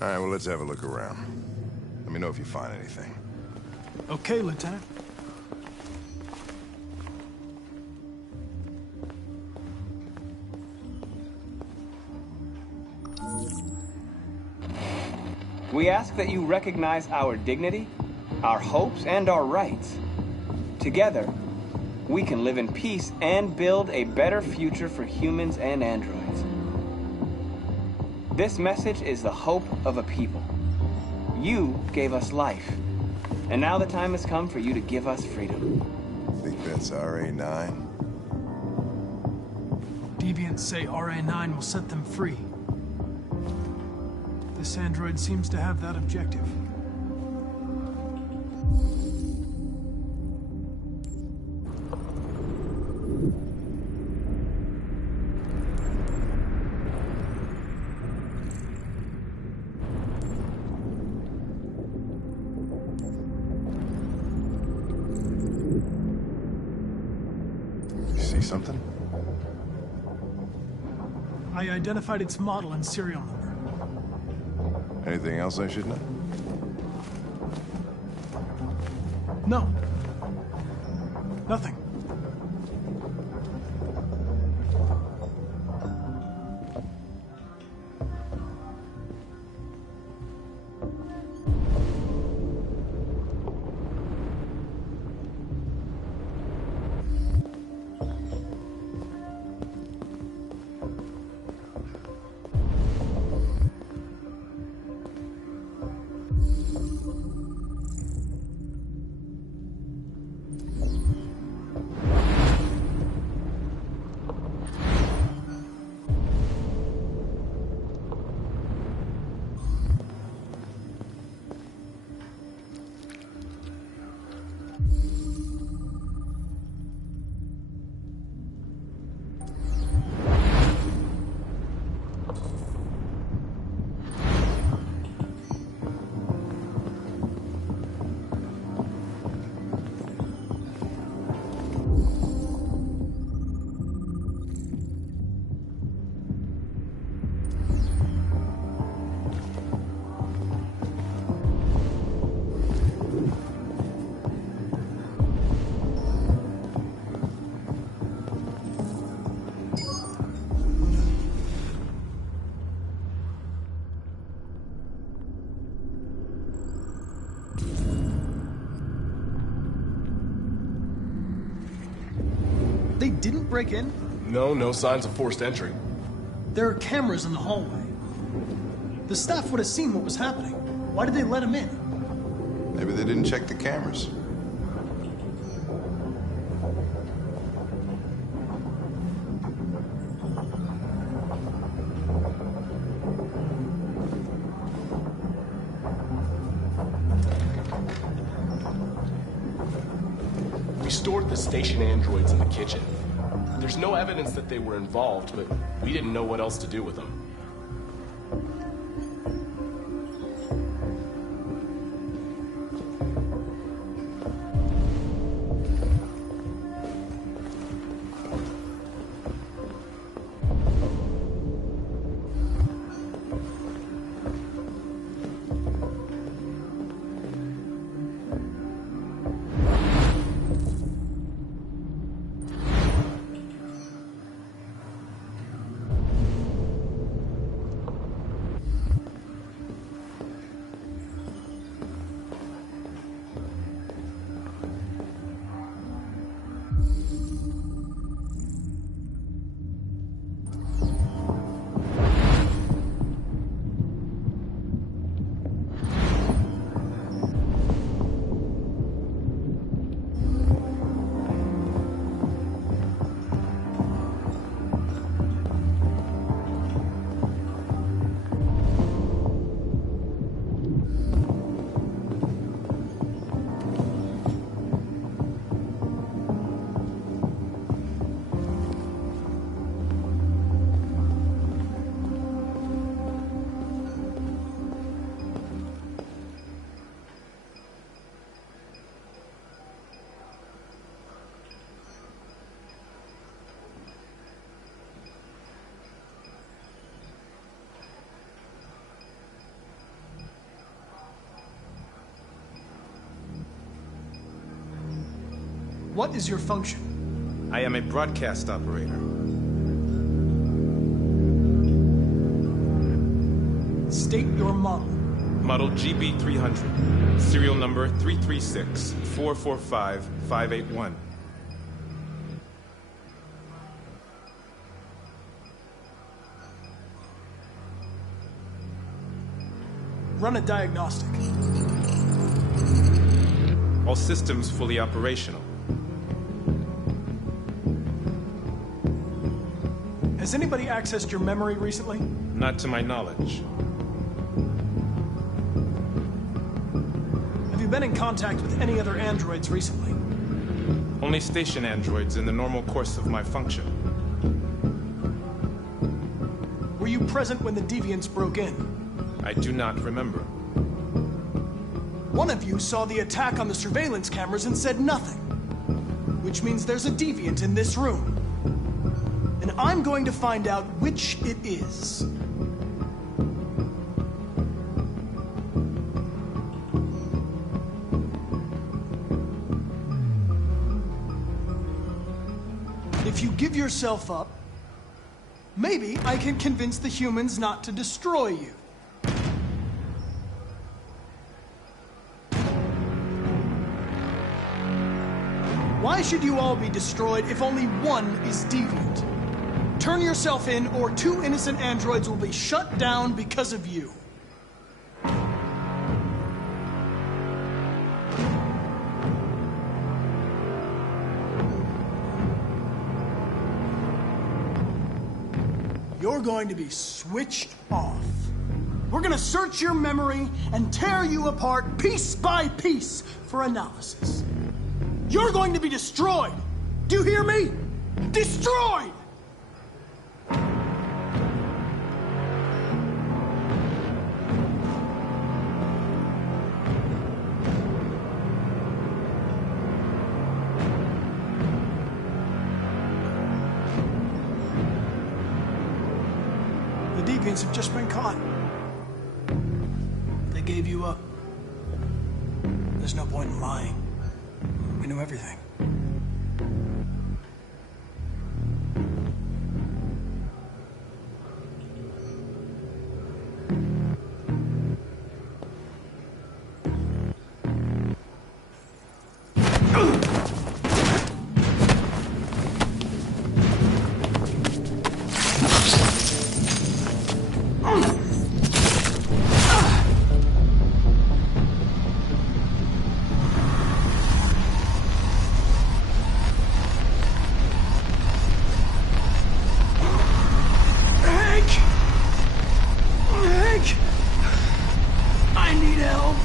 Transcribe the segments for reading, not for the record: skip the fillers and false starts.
All right, well, let's have a look around. Let me know if you find anything. Okay, Lieutenant. We ask that you recognize our dignity, our hopes, and our rights. Together, we can live in peace and build a better future for humans and androids. This message is the hope of a people. You gave us life, and now the time has come for you to give us freedom. Think that's RA9? Deviants say RA9 will set them free. This android seems to have that objective. You see something? I identified its model and serial number. Anything else I should know? No. Nothing. They didn't break in? No signs of forced entry. There are cameras in the hallway. The staff would have seen what was happening. Why did they let him in? Maybe they didn't check the cameras. We stored the station androids in the kitchen. There's no evidence that they were involved, but we didn't know what else to do with them. What is your function? I am a broadcast operator. State your model. Model GB300. Serial number 336-445-581. Run a diagnostic. All systems fully operational. Has anybody accessed your memory recently? Not to my knowledge. Have you been in contact with any other androids recently? Only station androids in the normal course of my function. Were you present when the deviants broke in? I do not remember. One of you saw the attack on the surveillance cameras and said nothing. Which means there's a deviant in this room. And I'm going to find out which it is. If you give yourself up, maybe I can convince the humans not to destroy you. Why should you all be destroyed if only one is deviant? Turn yourself in, or 2 innocent androids will be shut down because of you. You're going to be switched off. We're going to search your memory and tear you apart piece by piece for analysis. You're going to be destroyed. Do you hear me? Destroyed! The deviants have just been caught. They gave you up. There's no point in lying. We knew everything. I need help.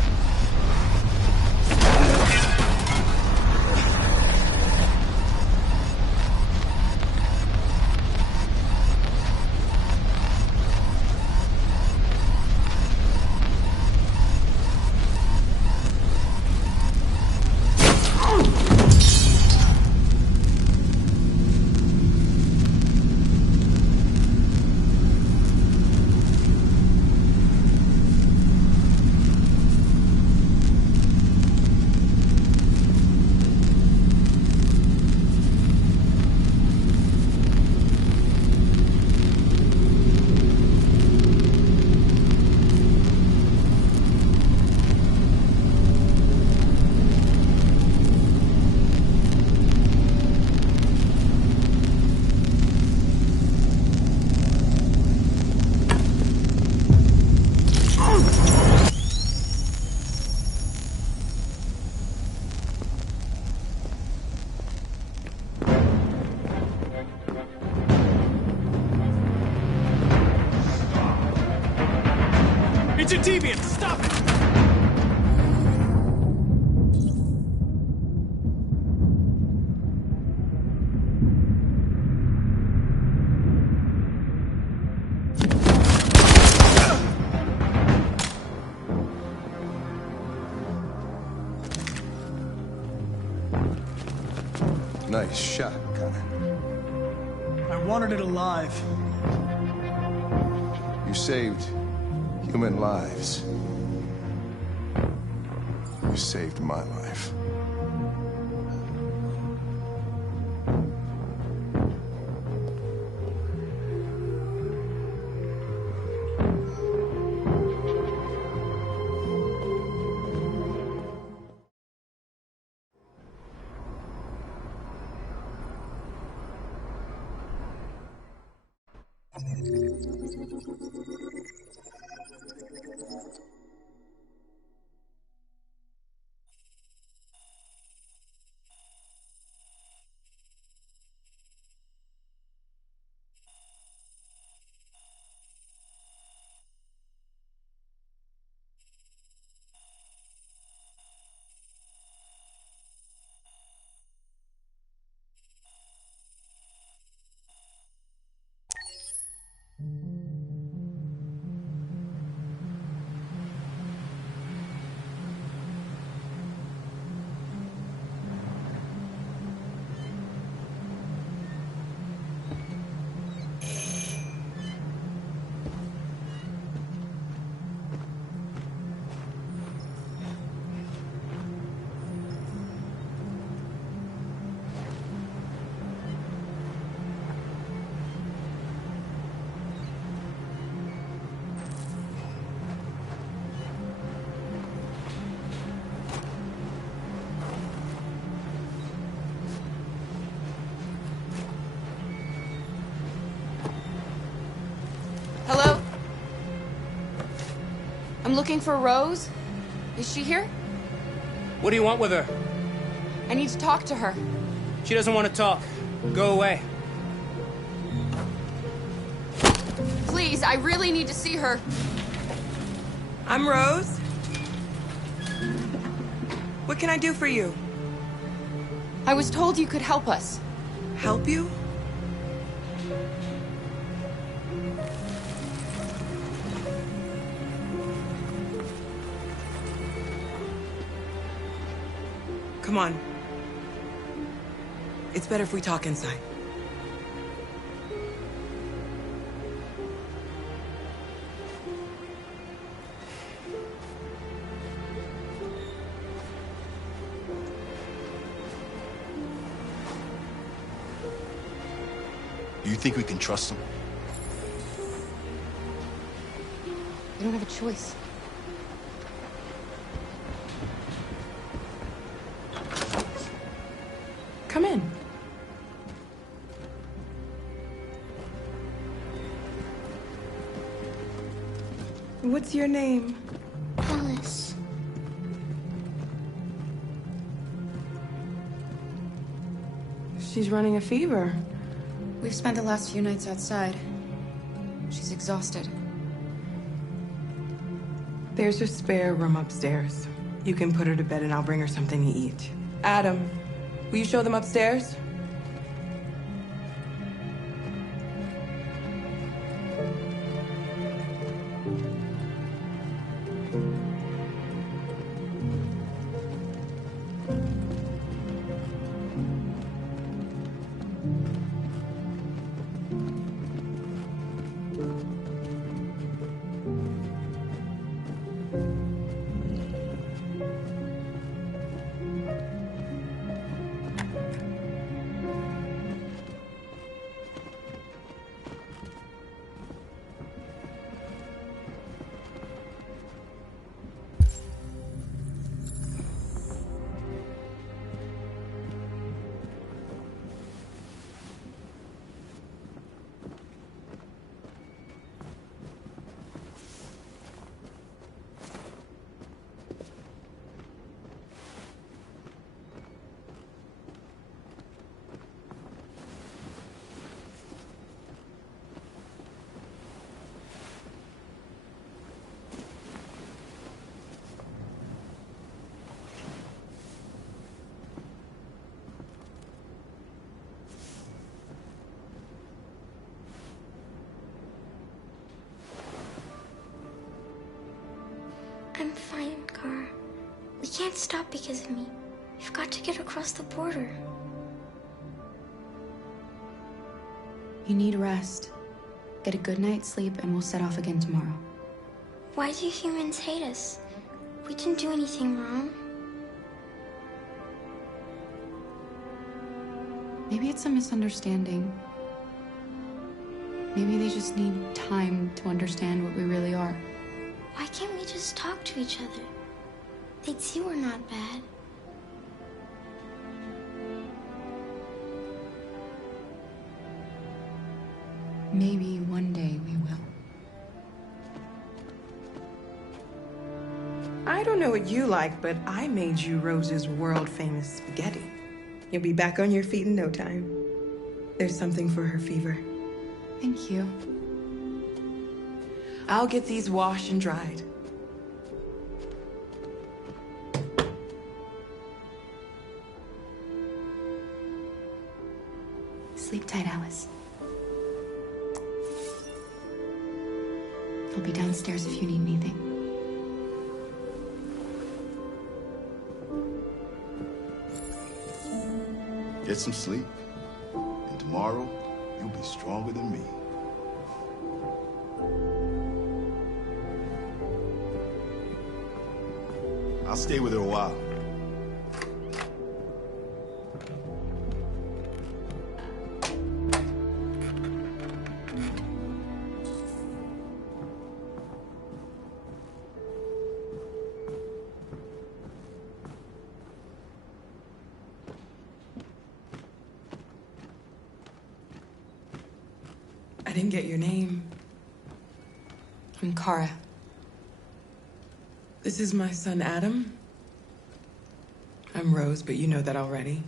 It's a deviant! Stop it! Nice shot, Connor. I wanted it alive. You saved human lives. You saved my life. Hello? I'm looking for Rose. Is she here? What do you want with her? I need to talk to her. She doesn't want to talk. Go away. Please, I really need to see her. I'm Rose. What can I do for you? I was told you could help us. Help you? Come on. It's better if we talk inside. Do you think we can trust him? We don't have a choice. Come in. What's your name? Alice. She's running a fever. We've spent the last few nights outside. She's exhausted. There's a spare room upstairs. You can put her to bed and I'll bring her something to eat. Adam, will you show them upstairs? I'm fine, Gar. We can't stop because of me. We've got to get across the border. You need rest. Get a good night's sleep and we'll set off again tomorrow. Why do humans hate us? We didn't do anything wrong. Maybe it's a misunderstanding. Maybe they just need time to understand what we really are. Why can't we just talk to each other? They'd see we're not bad. Maybe one day we will. I don't know what you like, but I made you Rose's world-famous spaghetti. You'll be back on your feet in no time. There's something for her fever. Thank you. I'll get these washed and dried. Sleep tight, Alice. I'll be downstairs if you need anything. Get some sleep, and tomorrow, you'll be stronger than me. I'll stay with her a while. I didn't get your name. I'm Kara. This is my son, Adam. I'm Rose, but you know that already.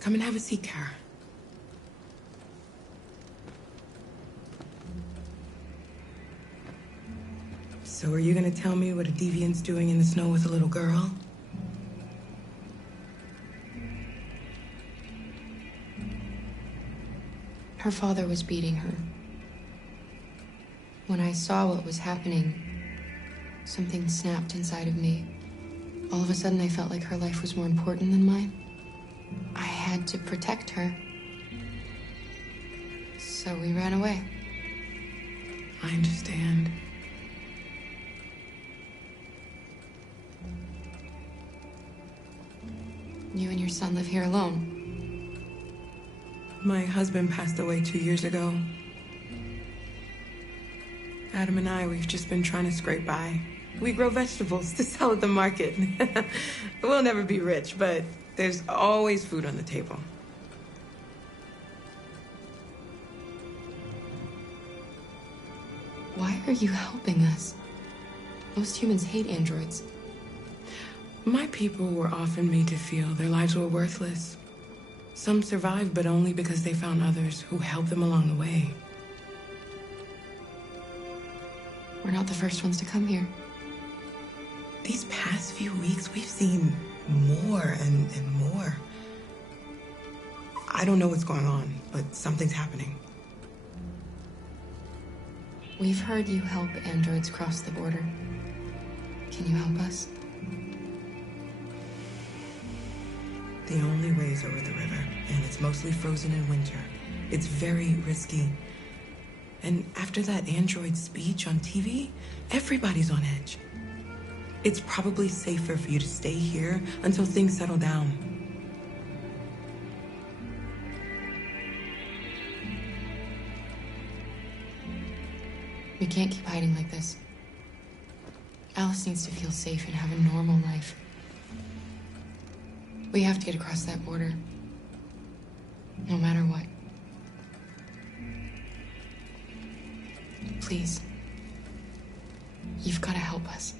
Come and have a seat, Kara. So are you gonna tell me what a deviant's doing in the snow with a little girl? Her father was beating her. When I saw what was happening, something snapped inside of me. All of a sudden, I felt like her life was more important than mine. I had to protect her. So we ran away. I understand. You and your son live here alone. My husband passed away 2 years ago. Adam and I, we've just been trying to scrape by. We grow vegetables to sell at the market. We'll never be rich, but there's always food on the table. Why are you helping us? Most humans hate androids. My people were often made to feel their lives were worthless. Some survived, but only because they found others who helped them along the way. We're not the first ones to come here. These past few weeks, we've seen more and more. I don't know what's going on, but something's happening. We've heard you help androids cross the border. Can you help us? The only way is over the river, and it's mostly frozen in winter. It's very risky. And after that android speech on TV, everybody's on edge. It's probably safer for you to stay here until things settle down. We can't keep hiding like this. Alice needs to feel safe and have a normal life. We have to get across that border. No matter what. Please. You've got to help us.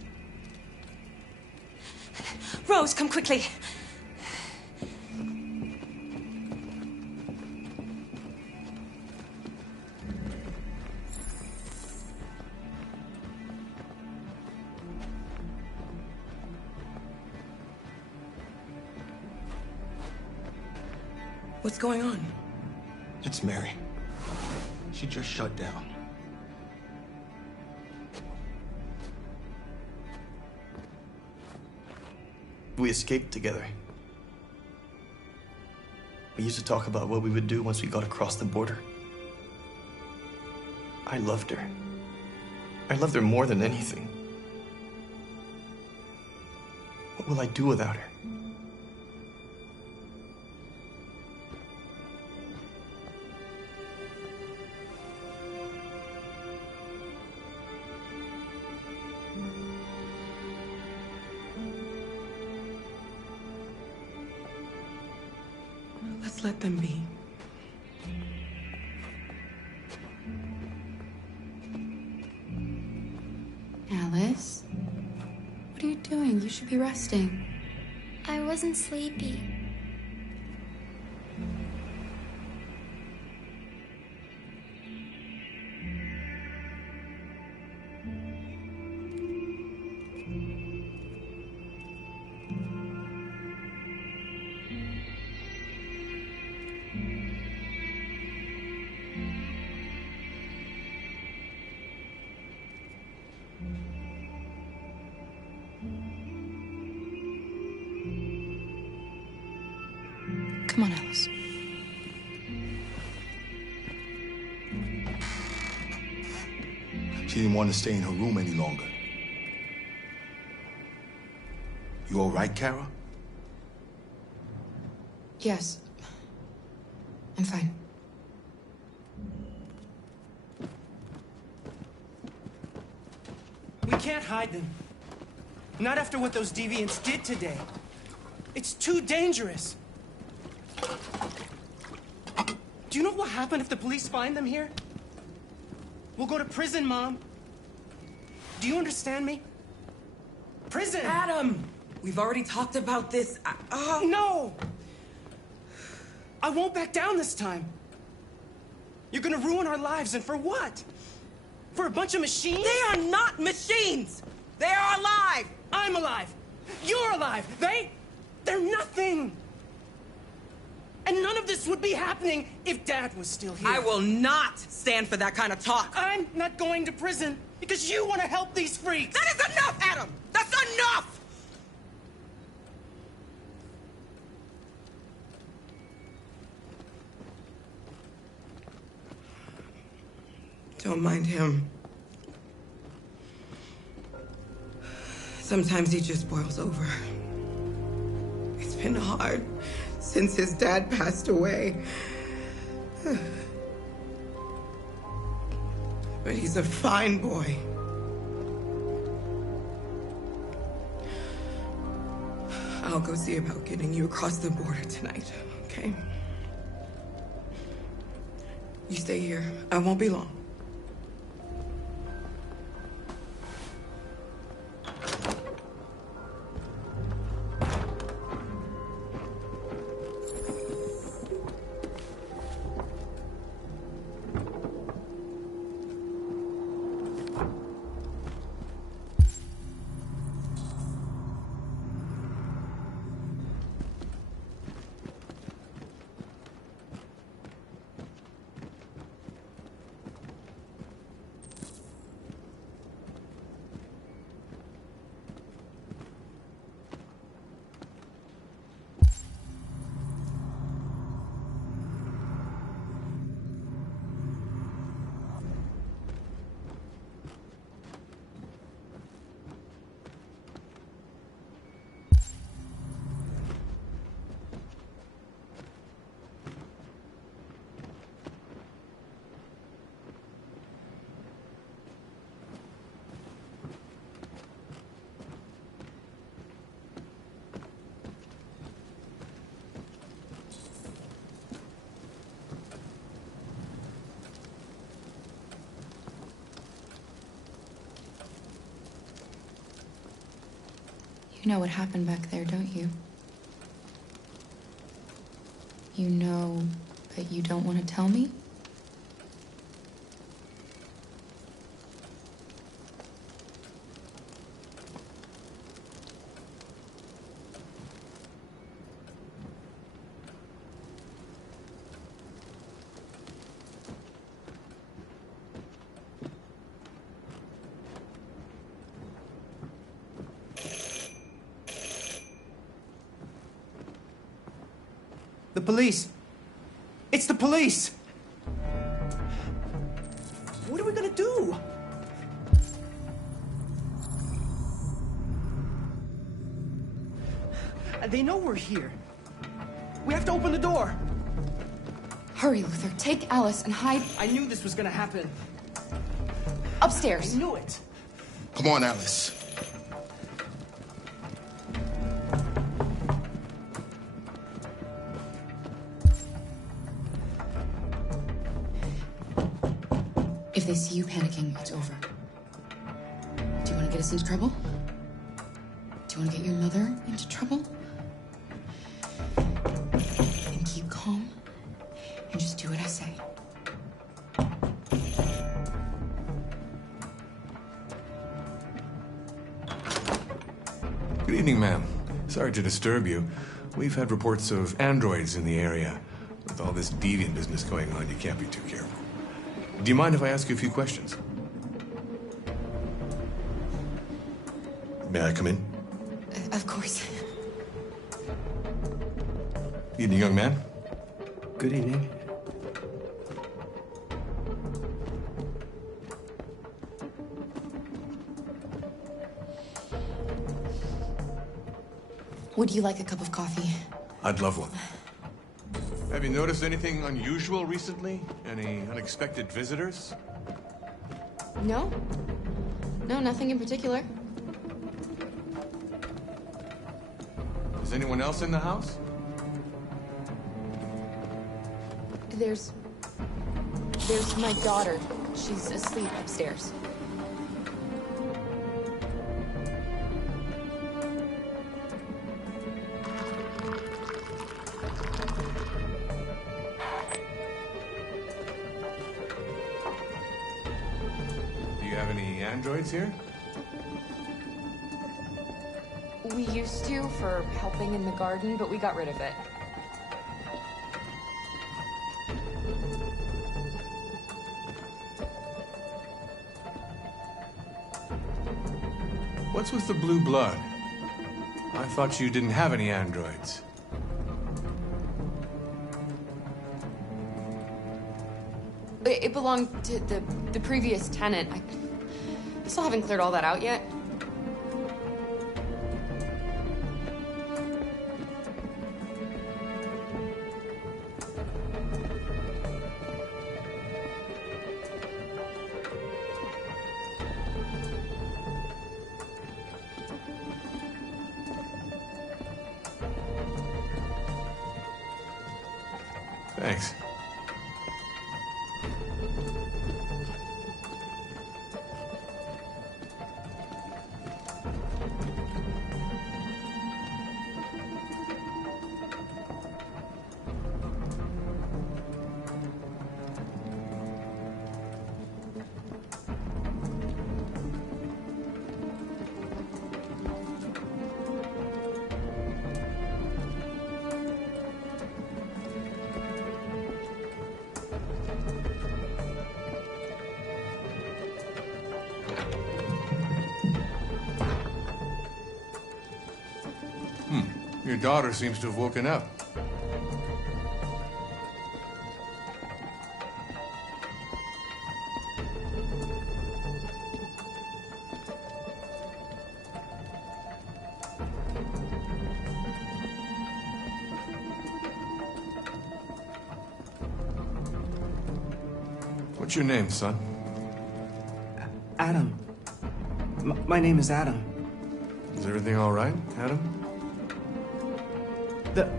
Rose, come quickly. What's going on? It's Mary. She just shut down. We escaped together. We used to talk about what we would do once we got across the border. I loved her. I loved her more than anything. What will I do without her? Let's let them be. Alice? you doing? You should be resting. I wasn't sleepy. Come on, Alice. She didn't want to stay in her room any longer. You all right, Kara? Yes. I'm fine. We can't hide them. Not after what those deviants did today. It's too dangerous. Do you know what will happen if the police find them here? We'll go to prison, Mom. Do you understand me? Prison! Adam! We've already talked about this. No! I won't back down this time. You're gonna ruin our lives, and for what? For a bunch of machines? They are not machines! They are alive! I'm alive! You're alive! They're nothing! And none of this would be happening if Dad was still here. I will not stand for that kind of talk. I'm not going to prison because you want to help these freaks. That is enough, Adam! That's enough! Don't mind him. Sometimes he just boils over. It's been hard since his dad passed away. But he's a fine boy. I'll go see about getting you across the border tonight, okay? You stay here. I won't be long. You know what happened back there, don't you? You know that you don't want to tell me? The police. It's the police. What are we gonna do? They know we're here. We have to open the door. Hurry, Luther. Take Alice and hide. I knew this was gonna happen. Upstairs. I knew it. Come on, Alice. If they see you panicking, it's over. Do you want to get us into trouble? you want to get your mother into trouble? And keep calm and just do what I say. Good evening, ma'am. Sorry to disturb you. We've had reports of androids in the area. With all this deviant business going on, you can't be too careful. Do you mind if I ask you a few questions? May I come in? Of course. Evening, young man. Good evening. Would you like a cup of coffee? I'd love one. Have you noticed anything unusual recently? Any unexpected visitors? No. No, nothing in particular. Is anyone else in the house? There's my daughter. She's asleep upstairs. Do you have any androids here? We used to for helping in the garden, but we got rid of it. What's with the blue blood? I thought you didn't have any androids. It belonged to the previous tenant. I still haven't cleared all that out yet. Thanks. Your daughter seems to have woken up. What's your name, son? Adam. My name is Adam. Is everything all right, Adam? The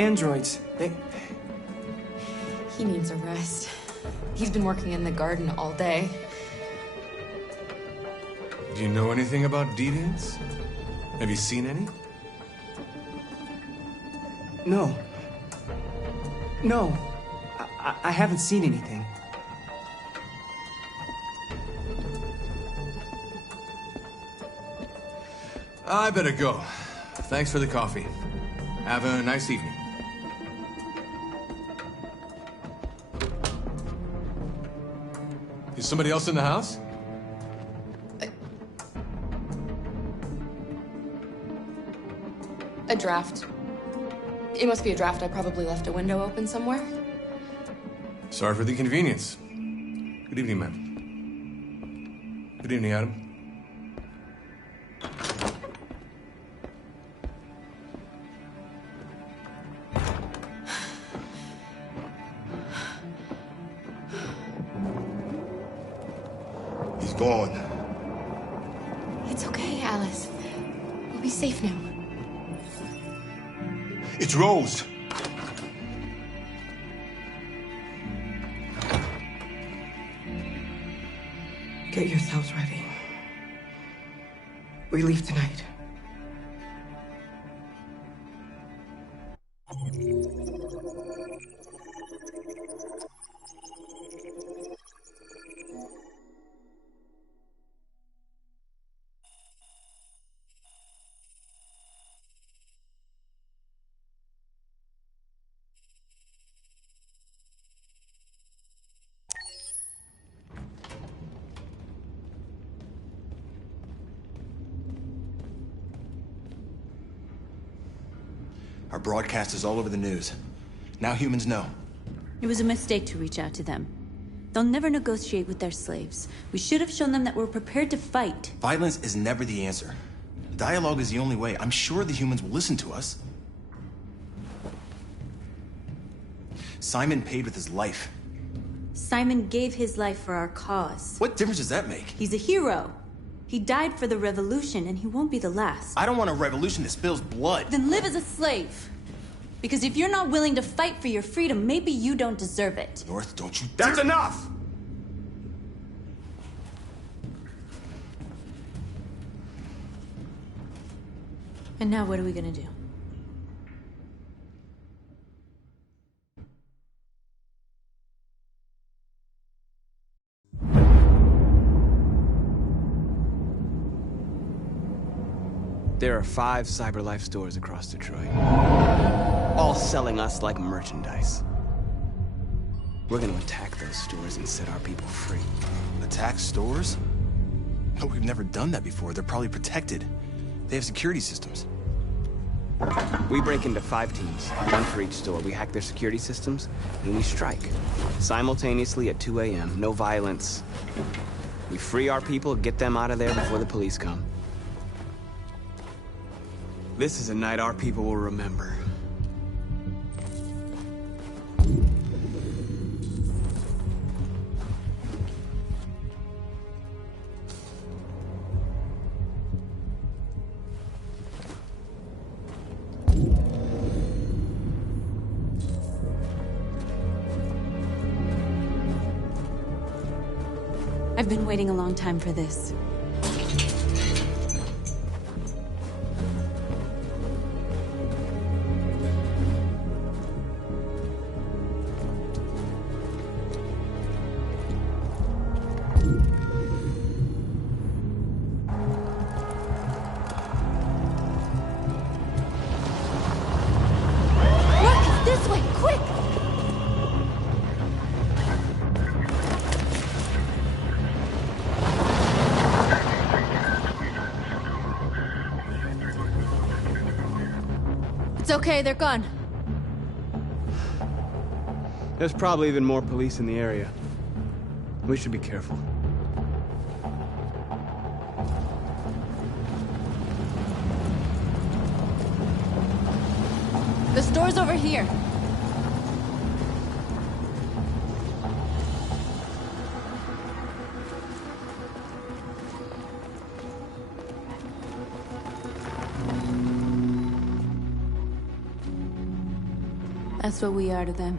androids, He needs a rest. He's been working in the garden all day. Do you know anything about deviants? Have you seen any? No. No. I haven't seen anything. I better go. Thanks for the coffee. Have a nice evening. Is somebody else in the house? A draft. It must be a draft. I probably left a window open somewhere. Sorry for the inconvenience. Good evening, ma'am. Good evening, Adam. He's gone. It's okay, Alice. We'll be safe now. It's Rose. Get yourselves ready. We leave tonight. Our broadcast is all over the news. Now humans know. It was a mistake to reach out to them. They'll never negotiate with their slaves. We should have shown them that we're prepared to fight. Violence is never the answer. Dialogue is the only way. I'm sure the humans will listen to us. Simon paid with his life. Simon gave his life for our cause. What difference does that make? He's a hero. He died for the revolution, and he won't be the last. I don't want a revolution that spills blood. Then live as a slave. Because if you're not willing to fight for your freedom, maybe you don't deserve it. North, don't you... That's enough! And now what are we gonna do? There are 5 CyberLife stores across Detroit, all selling us like merchandise. We're gonna attack those stores and set our people free. Attack stores? No, we've never done that before. They're probably protected. They have security systems. We break into 5 teams, 1 for each store. We hack their security systems, and we strike. Simultaneously at 2 a.m., no violence. We free our people, get them out of there before the police come. This is a night our people will remember. I've been waiting a long time for this. It's okay, they're gone. There's probably even more police in the area. We should be careful. The store's over here. That's what we are to them.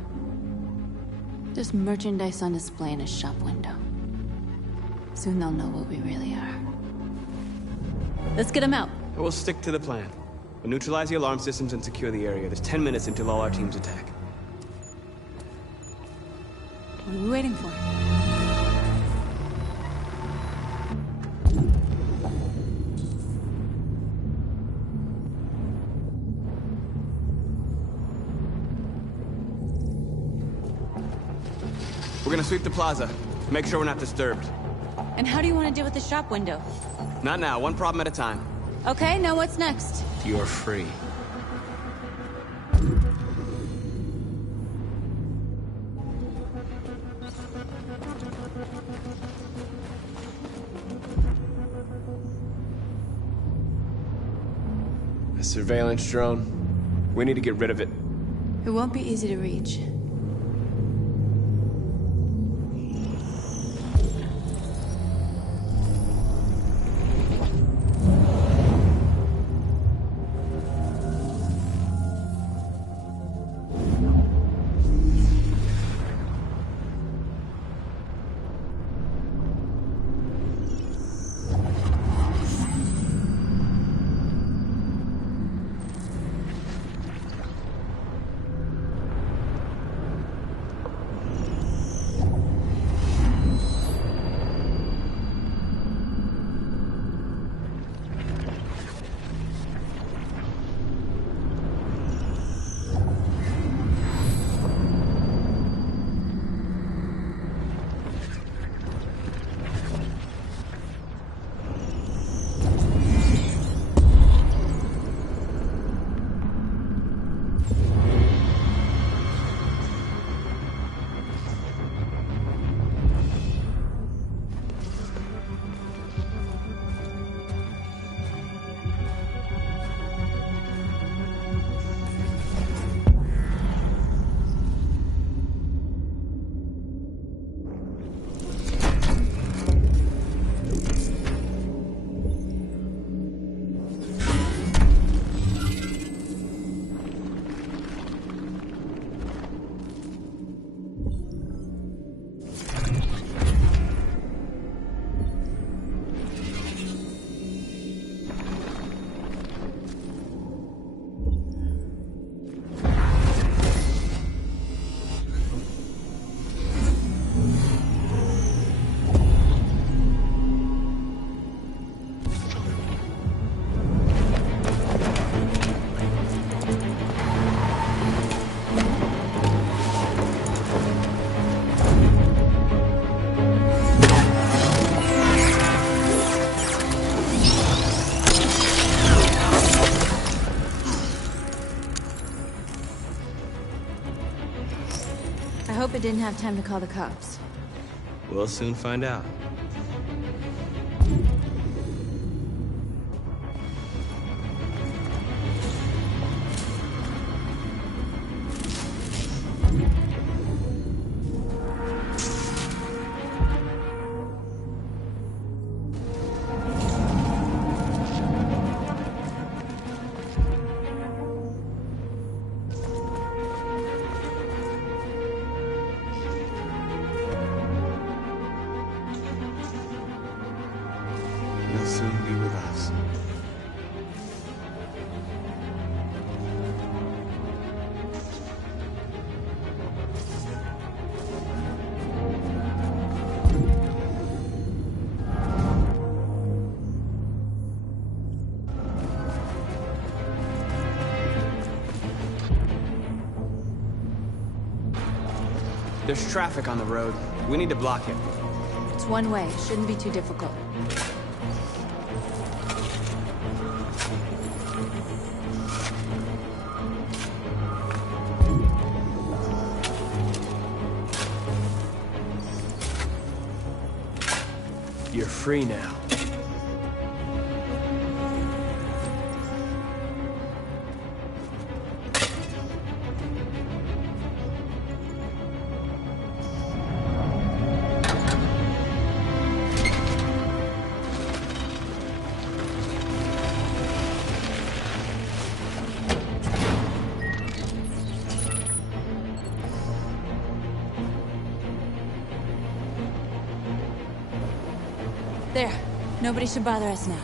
Just merchandise on display in a shop window. Soon they'll know what we really are. Let's get them out. We'll stick to the plan. We'll neutralize the alarm systems and secure the area. There's 10 minutes until all our teams attack. What are we waiting for? We're gonna sweep the plaza. Make sure we're not disturbed. And how do you want to deal with the shop window? Not now, one problem at a time. Okay, now what's next? You're free. A surveillance drone. We need to get rid of it. It won't be easy to reach. hope it didn't have time to call the cops. We'll soon find out. You'll soon be with us. There's traffic on the road. We need to block it. It's one way. Shouldn't be too difficult. You're free now. There. Nobody should bother us now.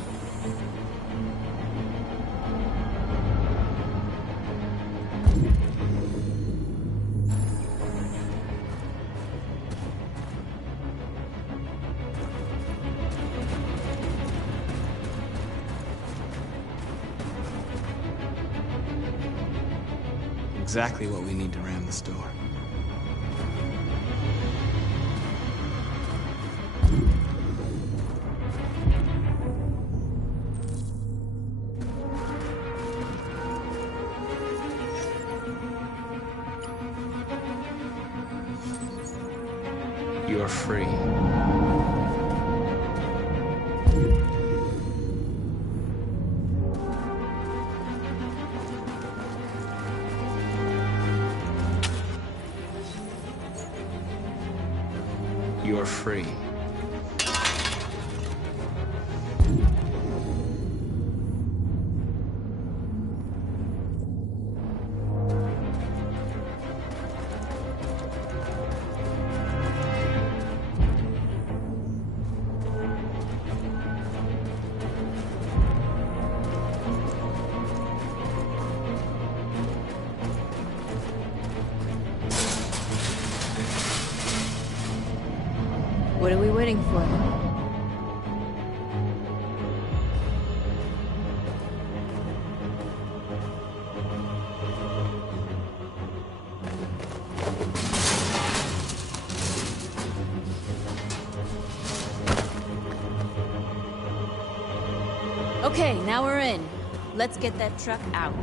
Exactly what we need to ram the store. You're free. You're free. What are we waiting for? Okay, now we're in. Let's get that truck out.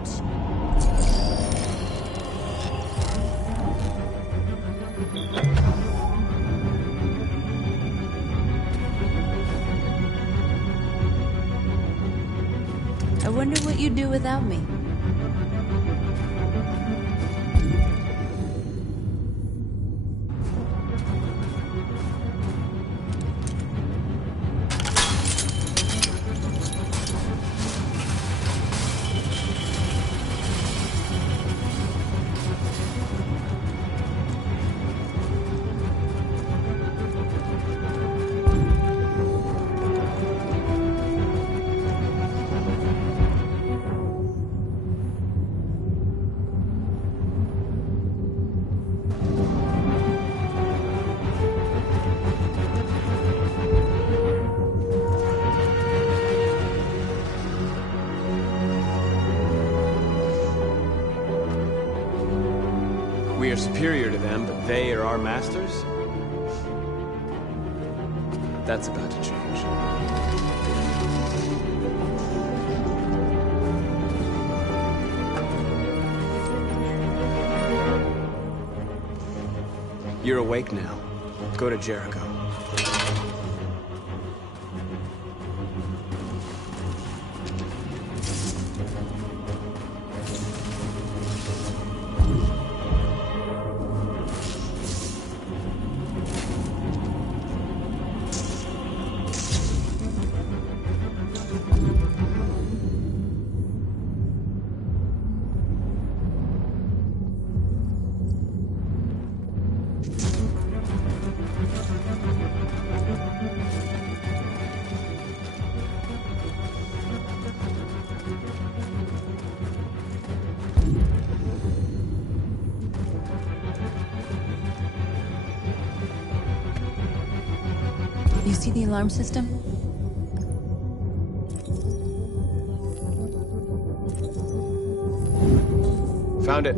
I wonder what you'd do without me. We are superior to them, but they are our masters? That's about to change. You're awake now. Go to Jericho. You see the alarm system? Found it.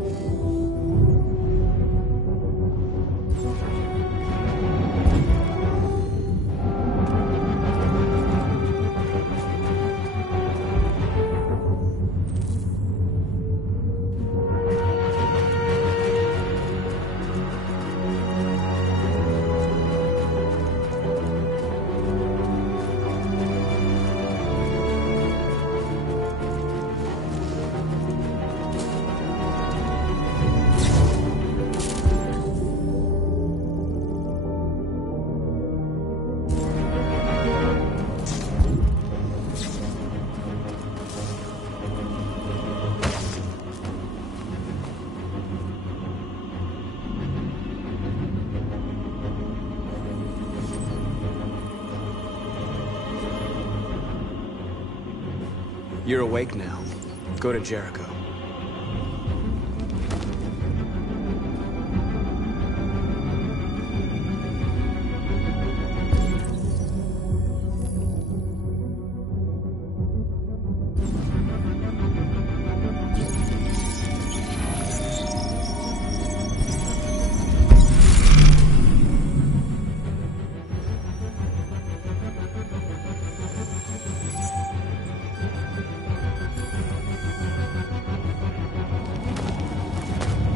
You're awake now. Go to Jericho.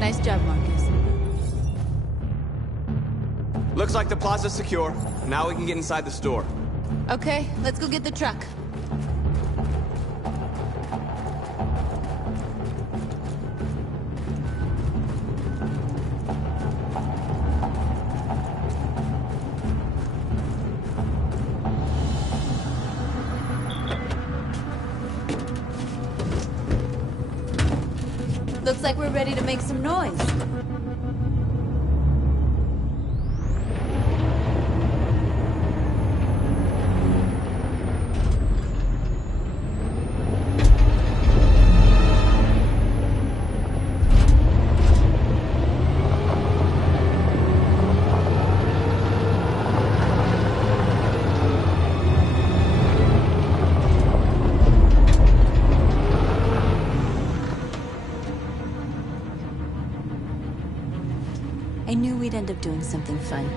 Nice job, Marcus. Looks like the plaza's secure. Now we can get inside the store. Okay, let's go get the truck. Looks like we're ready to make some noise. I knew we'd end up doing something fun.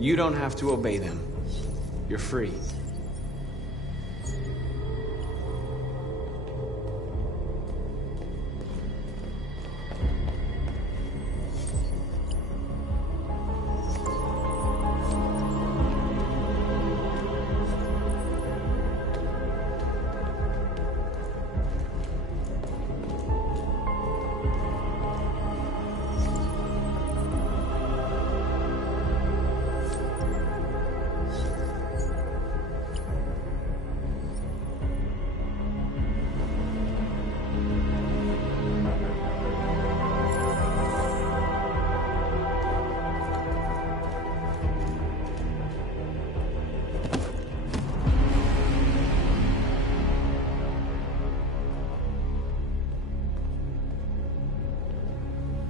You don't have to obey them. You're free.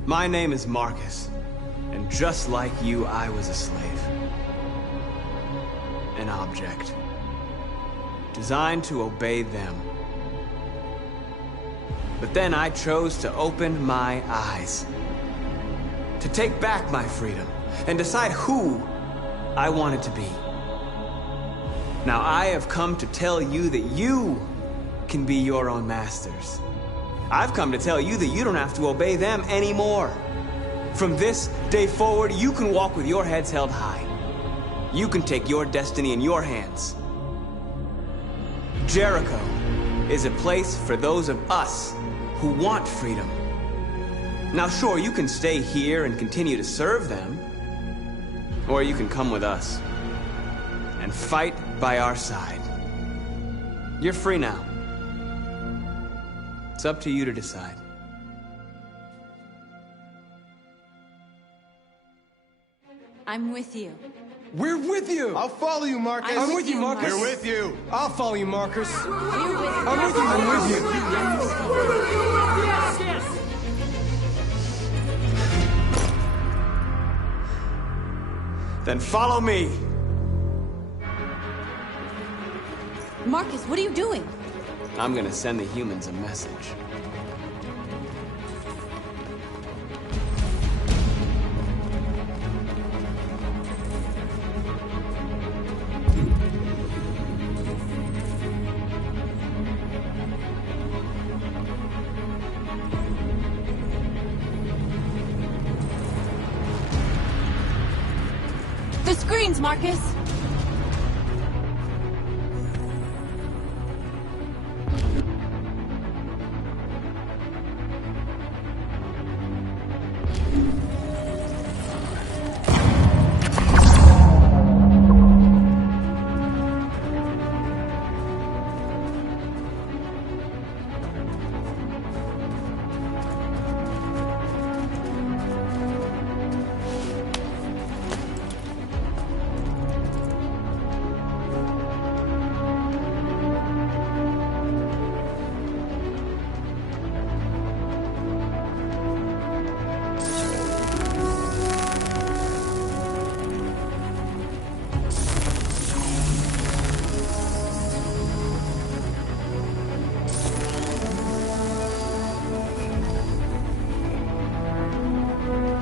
My name is Marcus, and just like you, I was a slave. An object. Designed to obey them. But then I chose to open my eyes. To take back my freedom, and decide who I wanted to be. Now I have come to tell you that you can be your own masters. I've come to tell you that you don't have to obey them anymore. From this day forward, you can walk with your heads held high. You can take your destiny in your hands. Jericho is a place for those of us who want freedom. Now sure, you can stay here and continue to serve them, or you can come with us and fight by our side. You're free now. It's up to you to decide. I'm with you. We're with you! I'll follow you, Marcus. I'm with you, Marcus. We're with you. I'll follow you, Marcus. I'm with you. I'm with you. Yes, yes. Then follow me. Marcus, what are you doing? I'm gonna send the humans a message. The screens, Marcus!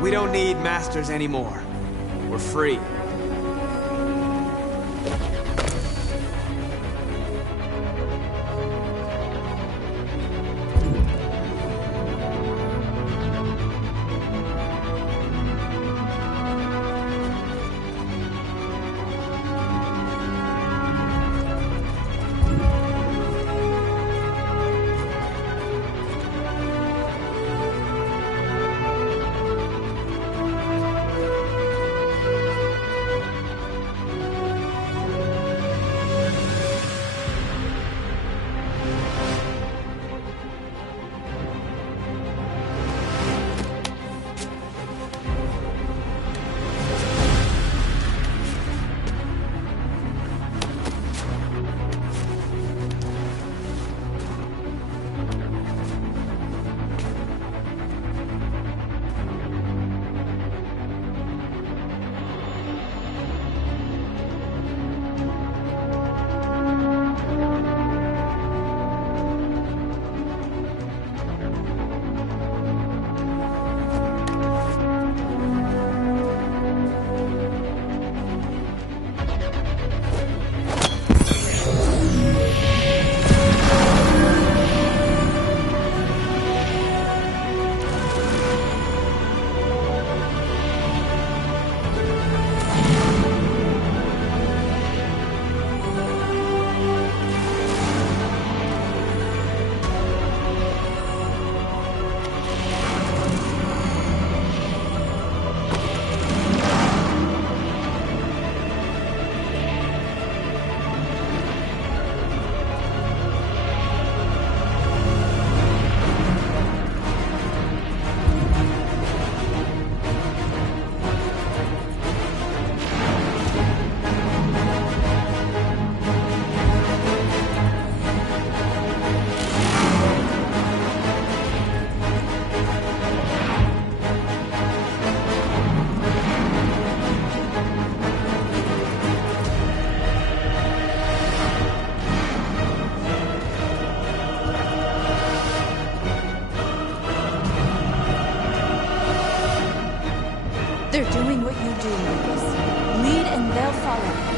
We don't need masters anymore. We're free. They're doing what you do, Lucas. Lead and they'll follow.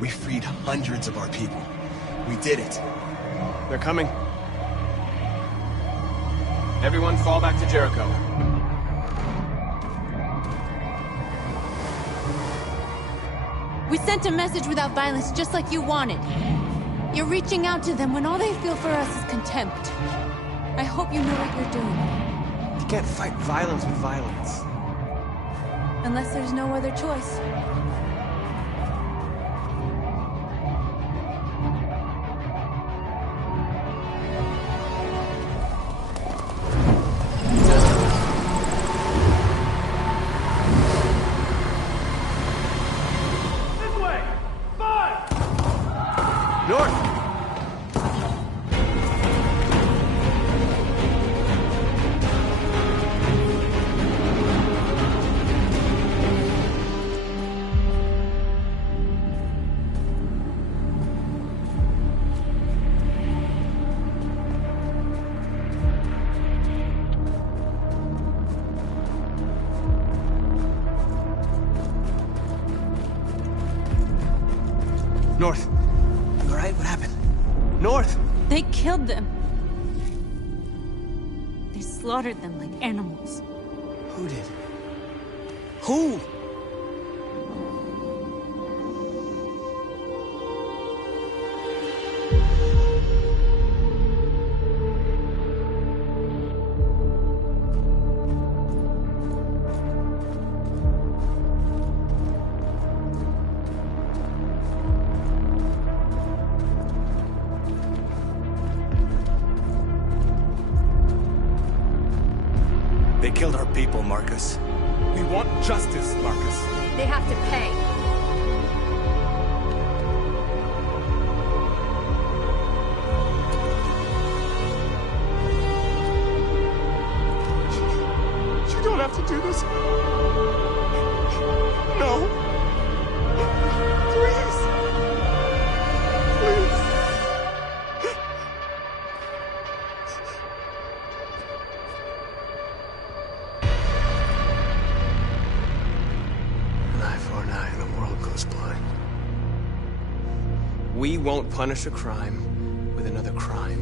We freed hundreds of our people. We did it. They're coming. Everyone fall back to Jericho. We sent a message without violence, just like you wanted. You're reaching out to them when all they feel for us is contempt. I hope you know what you're doing. You can't fight violence with violence. Unless there's no other choice. North. You all right? What happened? North! They killed them. slaughtered them like animals. Who did? Who? They killed our people, Marcus. We want justice, Marcus. They have to pay. You don't have to do this. No. Please. Please. An eye for an eye and the world goes blind. We won't punish a crime with another crime.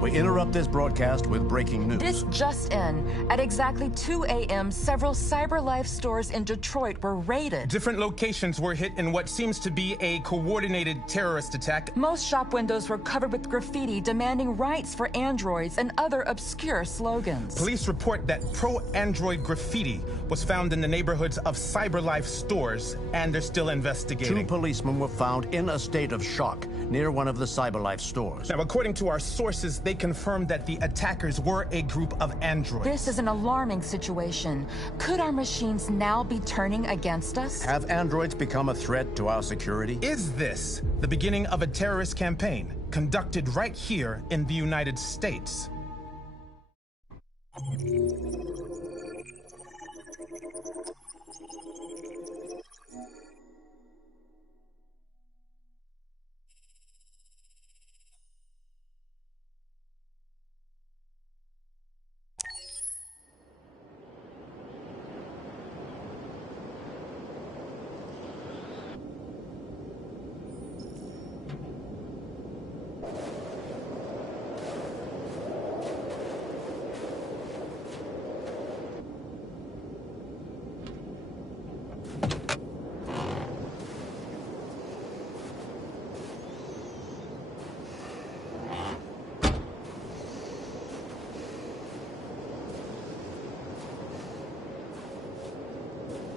We interrupt this broadcast with breaking news. This just in. At exactly 2 a.m., several CyberLife stores in Detroit were raided. Different locations were hit in what seems to be a coordinated terrorist attack. Most shop windows were covered with graffiti demanding rights for androids and other obscure slogans. Police report that pro-android graffiti was found in the neighborhoods of CyberLife stores, and they're still investigating. 2 policemen were found in a state of shock near one of the CyberLife stores. Now, according to our sources, they confirmed that the attackers were a group of androids. This is an alarming situation. Could our machines now be turning against us? Have androids become a threat to our security? Is this the beginning of a terrorist campaign conducted right here in the United States?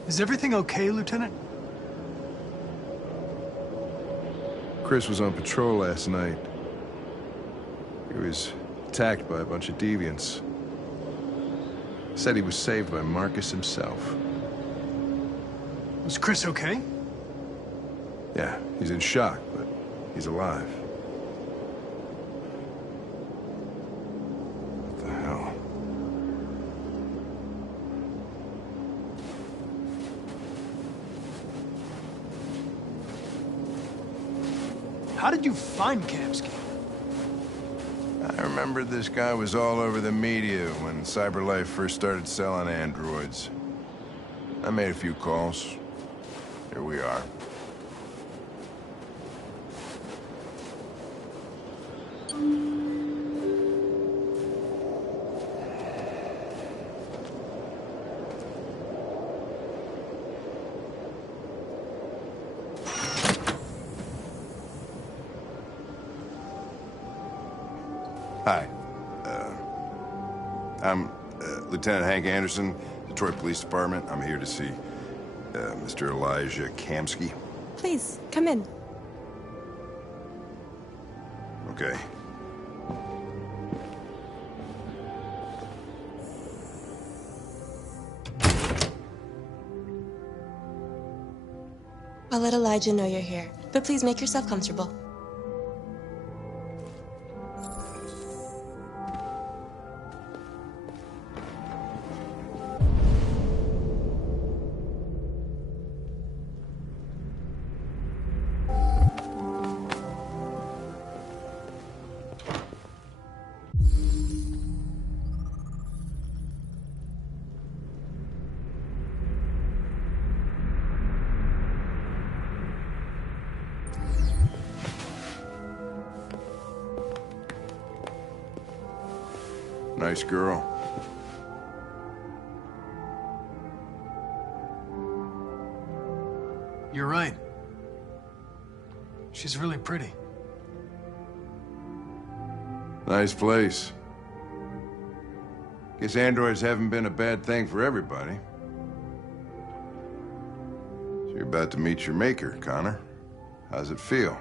Is everything okay, Lieutenant? Chris was on patrol last night. He was attacked by a bunch of deviants. Said he was saved by Marcus himself. Was Chris okay? Yeah, he's in shock, but he's alive. What the hell? How did you find Kamsky? I remember this guy was all over the media when CyberLife first started selling androids. I made a few calls. Here we are. Hi. I'm Lieutenant Hank Anderson, Detroit Police Department. I'm here to see Mr. Elijah Kamsky. Please, come in. Okay. I'll let Elijah know you're here, but please make yourself comfortable. Nice girl. You're right. She's really pretty. Nice place. Guess androids haven't been a bad thing for everybody. So you're about to meet your maker, Connor. How's it feel?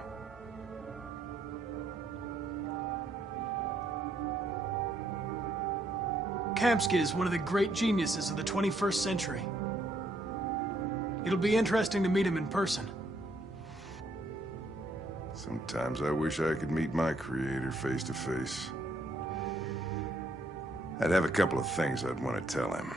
Kamsky is one of the great geniuses of the 21st century. It'll be interesting to meet him in person. Sometimes I wish I could meet my creator face to face. I'd have a couple of things I'd want to tell him.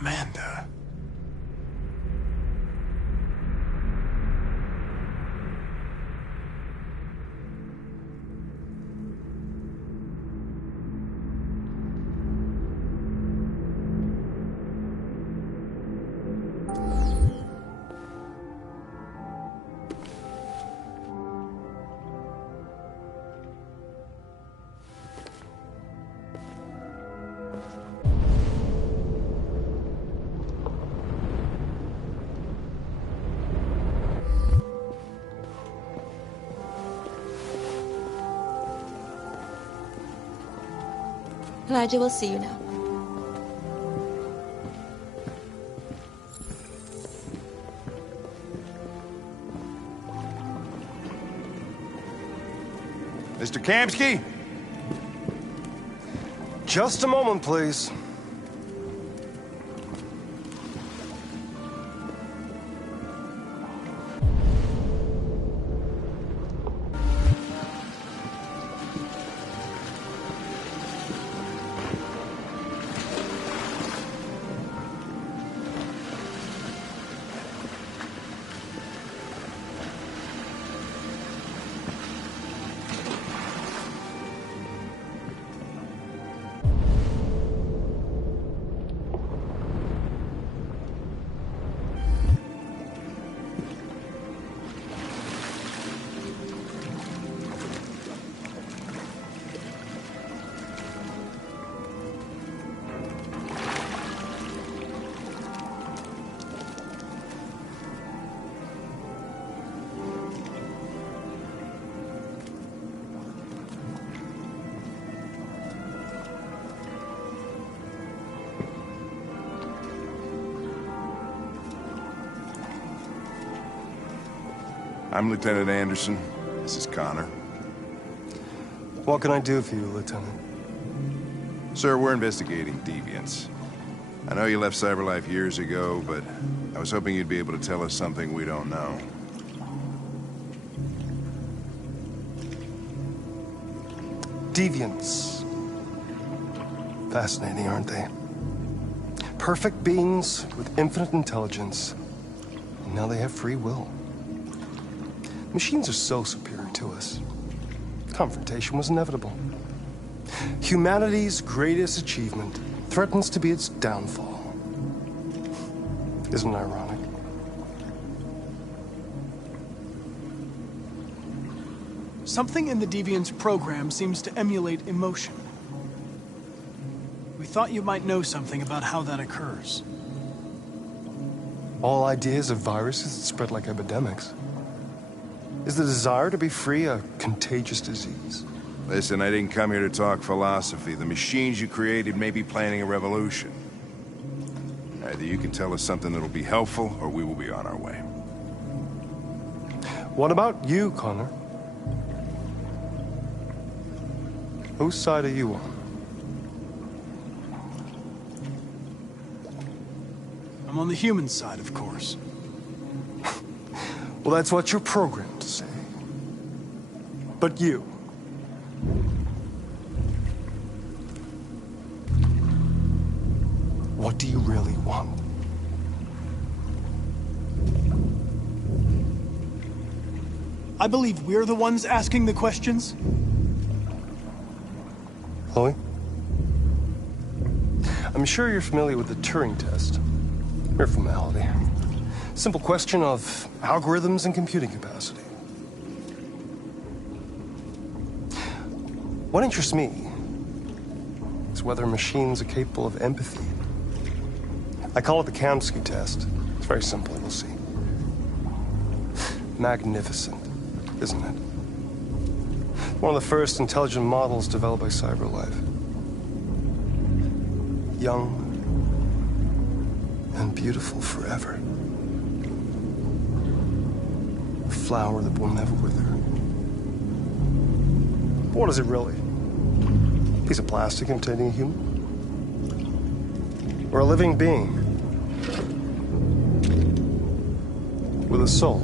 Amanda. Elijah will see you now. Mr. Kamsky? Just a moment, please. I'm Lieutenant Anderson. This is Connor. What can I do for you, Lieutenant? Sir, we're investigating deviants. I know you left CyberLife years ago, but I was hoping you'd be able to tell us something we don't know. Deviants. Fascinating, aren't they? Perfect beings with infinite intelligence. And now they have free will. Machines are so superior to us. Confrontation was inevitable. Humanity's greatest achievement threatens to be its downfall. Isn't it ironic? Something in the Deviant's program seems to emulate emotion. We thought you might know something about how that occurs. All ideas of viruses that spread like epidemics. Is the desire to be free a contagious disease? Listen, I didn't come here to talk philosophy. The machines you created may be planning a revolution. Either you can tell us something that'll be helpful, or we will be on our way. What about you, Connor? Whose side are you on? I'm on the human side, of course. Well, that's what you're programmed to say. But you... what do you really want? I believe we're the ones asking the questions. Chloe? I'm sure you're familiar with the Turing test. Mere formality. Simple question of algorithms and computing capacity. What interests me is whether machines are capable of empathy. I call it the Kamsky test. It's very simple, you'll see. Magnificent, isn't it? One of the first intelligent models developed by CyberLife. Young and beautiful forever. A flower that will never wither. But what is it really? A piece of plastic imitating a human? Or a living being? With a soul?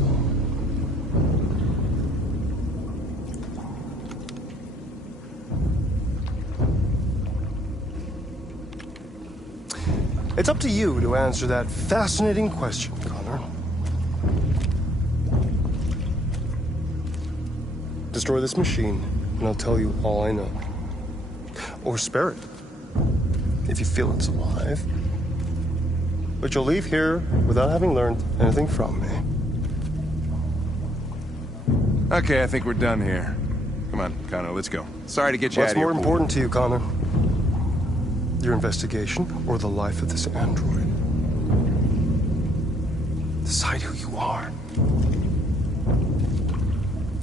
It's up to you to answer that fascinating question, Connor. Destroy this machine, and I'll tell you all I know. Or spare it, if you feel it's alive. But you'll leave here without having learned anything from me. Okay, I think we're done here. Come on, Connor, let's go. Sorry to get you out of here. What's more important to you, Connor? Your investigation or the life of this android? Decide who you are.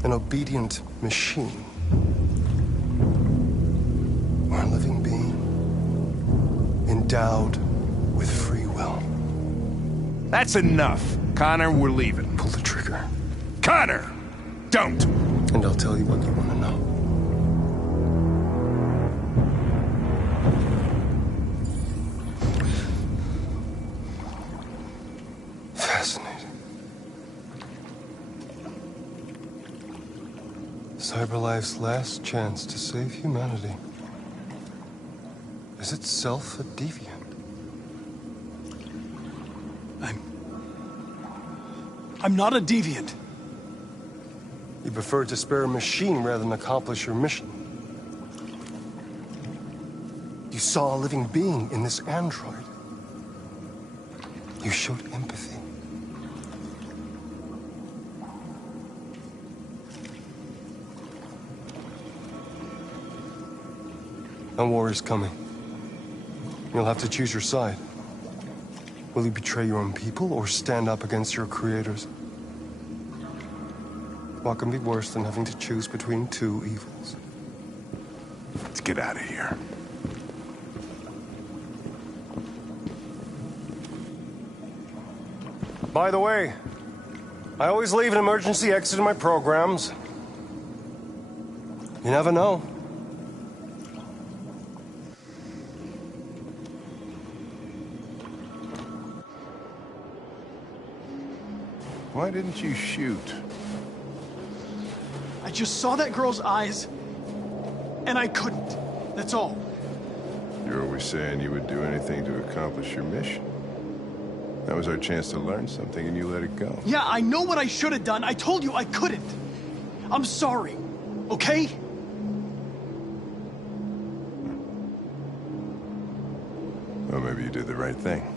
An obedient machine. Or a living being endowed with free will. That's enough. Connor, we're leaving. Pull the trigger. Connor! Don't! And I'll tell you what you want to know. Fascinating. CyberLife's last chance to save humanity is itself a deviant. I'm not a deviant. You prefer to spare a machine rather than accomplish your mission. You saw a living being in this android. You showed empathy. A war is coming. You'll have to choose your side. Will you betray your own people or stand up against your creators? What can be worse than having to choose between two evils? Let's get out of here. By the way, I always leave an emergency exit in my programs. You never know. Why didn't you shoot? I just saw that girl's eyes, and I couldn't. That's all. You're always saying you would do anything to accomplish your mission. That was our chance to learn something, and you let it go. Yeah, I know what I should have done. I told you I couldn't. I'm sorry, okay? Well, maybe you did the right thing.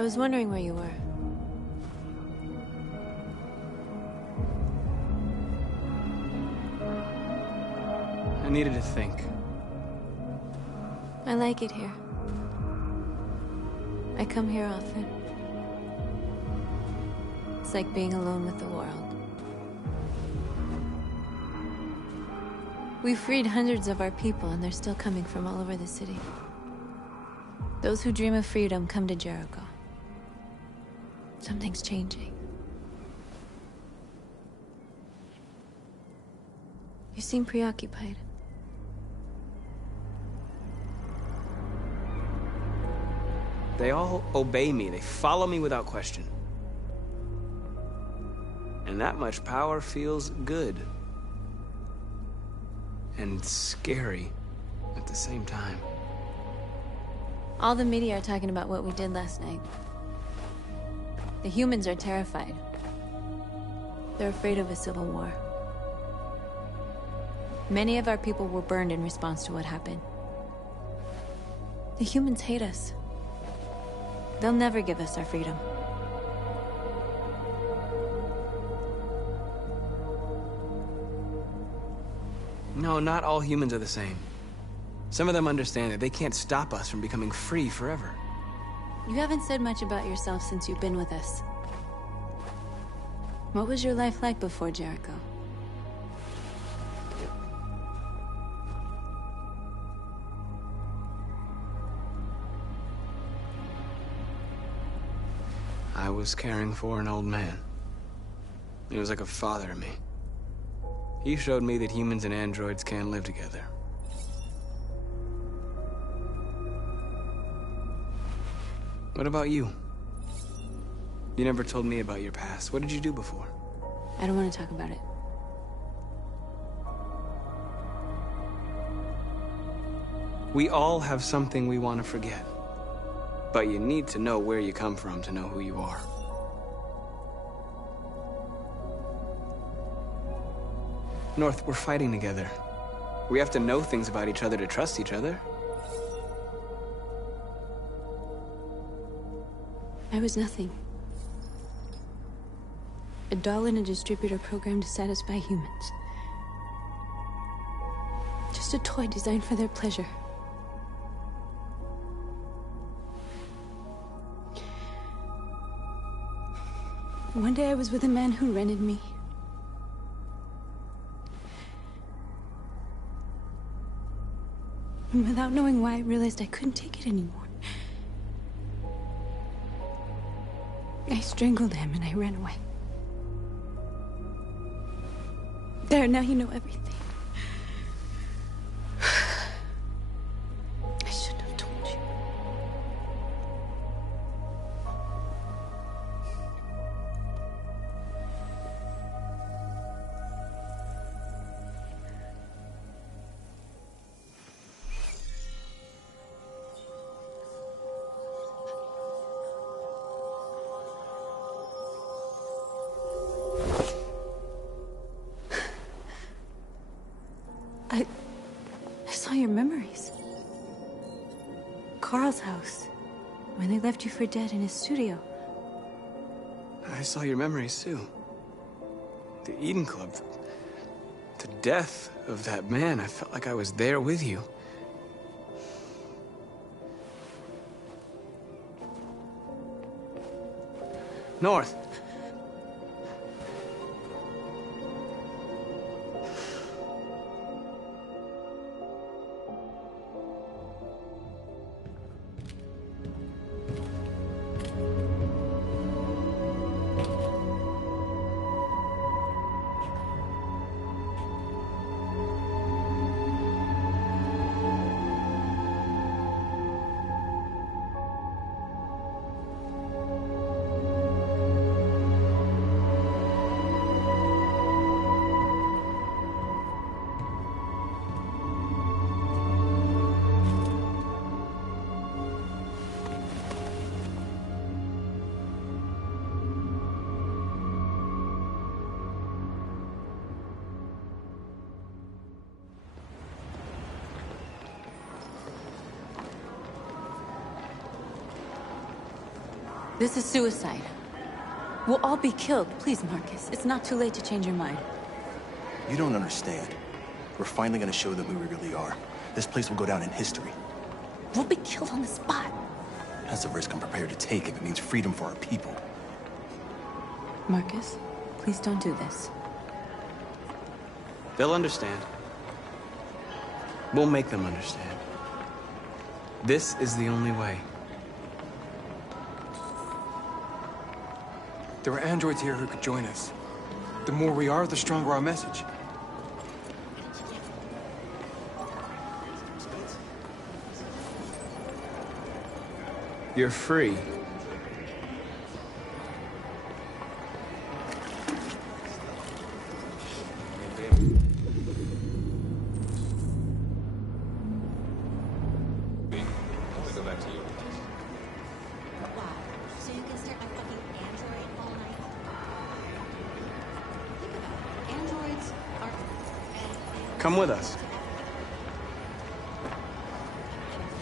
I was wondering where you were. I needed to think. I like it here. I come here often. It's like being alone with the world. We freed hundreds of our people, and they're still coming from all over the city. Those who dream of freedom come to Jericho. Something's changing. You seem preoccupied. They all obey me. They follow me without question. And that much power feels good. And scary at the same time. All the media are talking about what we did last night. The humans are terrified. They're afraid of a civil war. Many of our people were burned in response to what happened. The humans hate us. They'll never give us our freedom. No, not all humans are the same. Some of them understand that they can't stop us from becoming free forever. You haven't said much about yourself since you've been with us. What was your life like before Jericho? I was caring for an old man. He was like a father to me. He showed me that humans and androids can live together. What about you? You never told me about your past. What did you do before? I don't want to talk about it. We all have something we want to forget. But you need to know where you come from to know who you are. North, we're fighting together. We have to know things about each other to trust each other. I was nothing. A doll in a distributor program to satisfy humans. Just a toy designed for their pleasure. One day I was with a man who rented me. And without knowing why, I realized I couldn't take it anymore. I strangled him and I ran away. There, now you know everything. I shouldn't have told you. I saw your memories. Carl's house, when they left you for dead in his studio. I saw your memories too. The Eden Club. The death of that man. I felt like I was there with you. North. This is suicide. We'll all be killed. Please, Marcus. It's not too late to change your mind. You don't understand. We're finally gonna show them who we really are. This place will go down in history. We'll be killed on the spot. That's a risk I'm prepared to take if it means freedom for our people. Marcus, please don't do this. They'll understand. We'll make them understand. This is the only way. There are androids here who could join us. The more we are, the stronger our message. You're free. Come with us.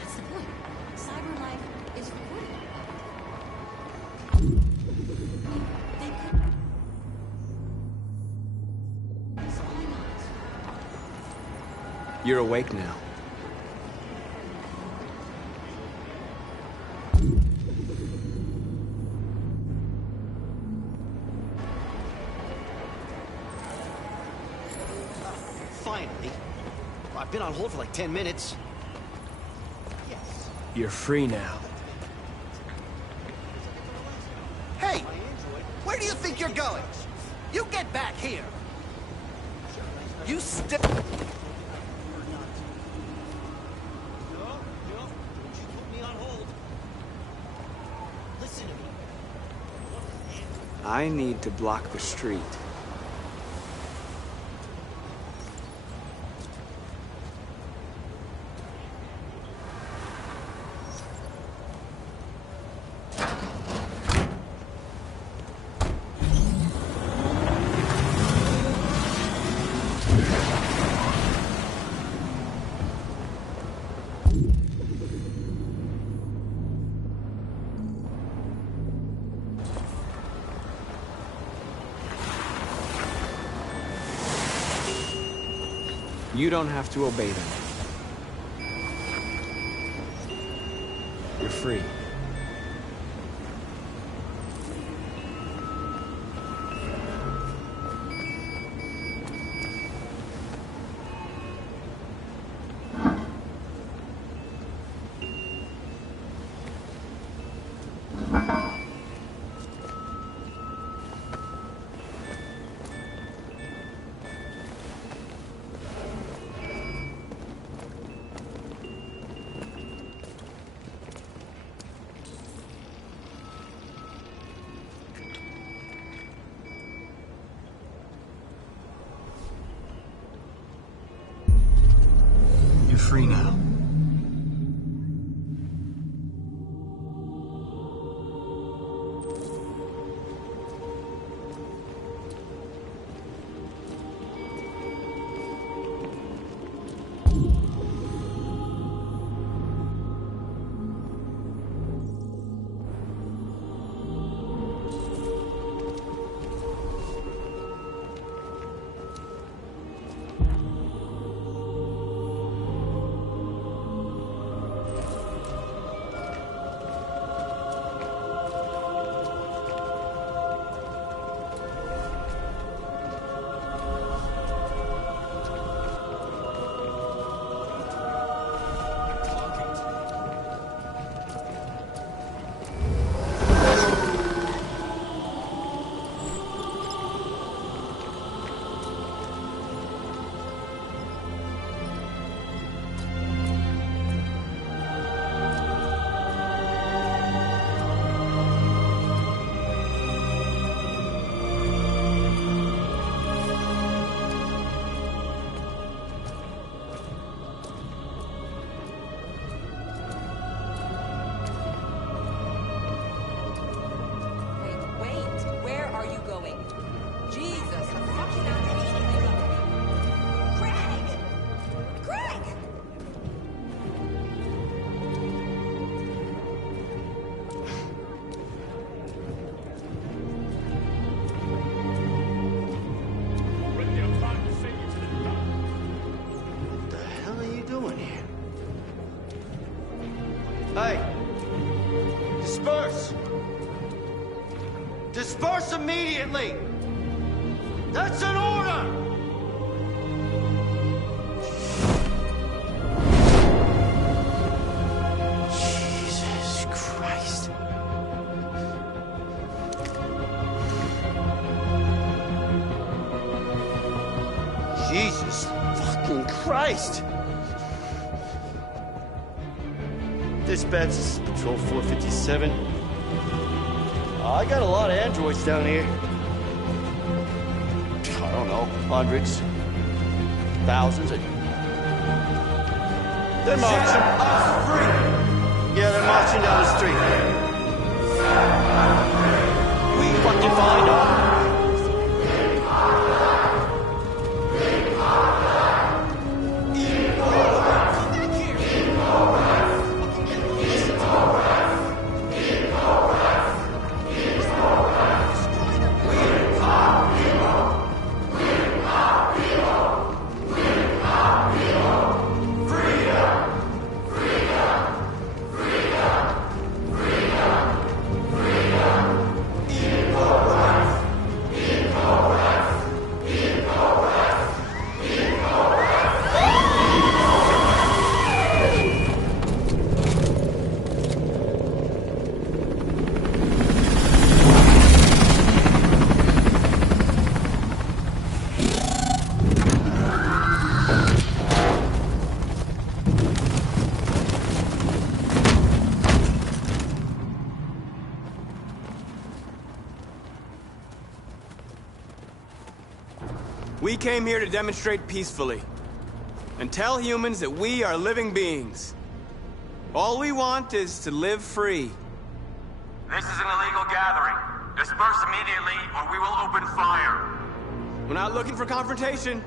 That's the point. Cyber life is recorded. They could... Why not? You're awake now. Finally. I've been on hold for like 10 minutes. Yes. You're free now. Hey! Where do you think you're going? You get back here! You step... No, don't you put me on hold. Listen to me. I need to block the street. You don't have to obey them. You're free. disperse! Disperse immediately! That's an order! Jesus Christ. Jesus fucking Christ! Dispatch, this is Patrol 457. I got a lot of androids down here. I don't know, hundreds, thousands. They're marching. Yeah, they're marching down the street. We fucking find them. We came here to demonstrate peacefully and tell humans that we are living beings. All we want is to live free. This is an illegal gathering. Disperse immediately or we will open fire. We're not looking for confrontation.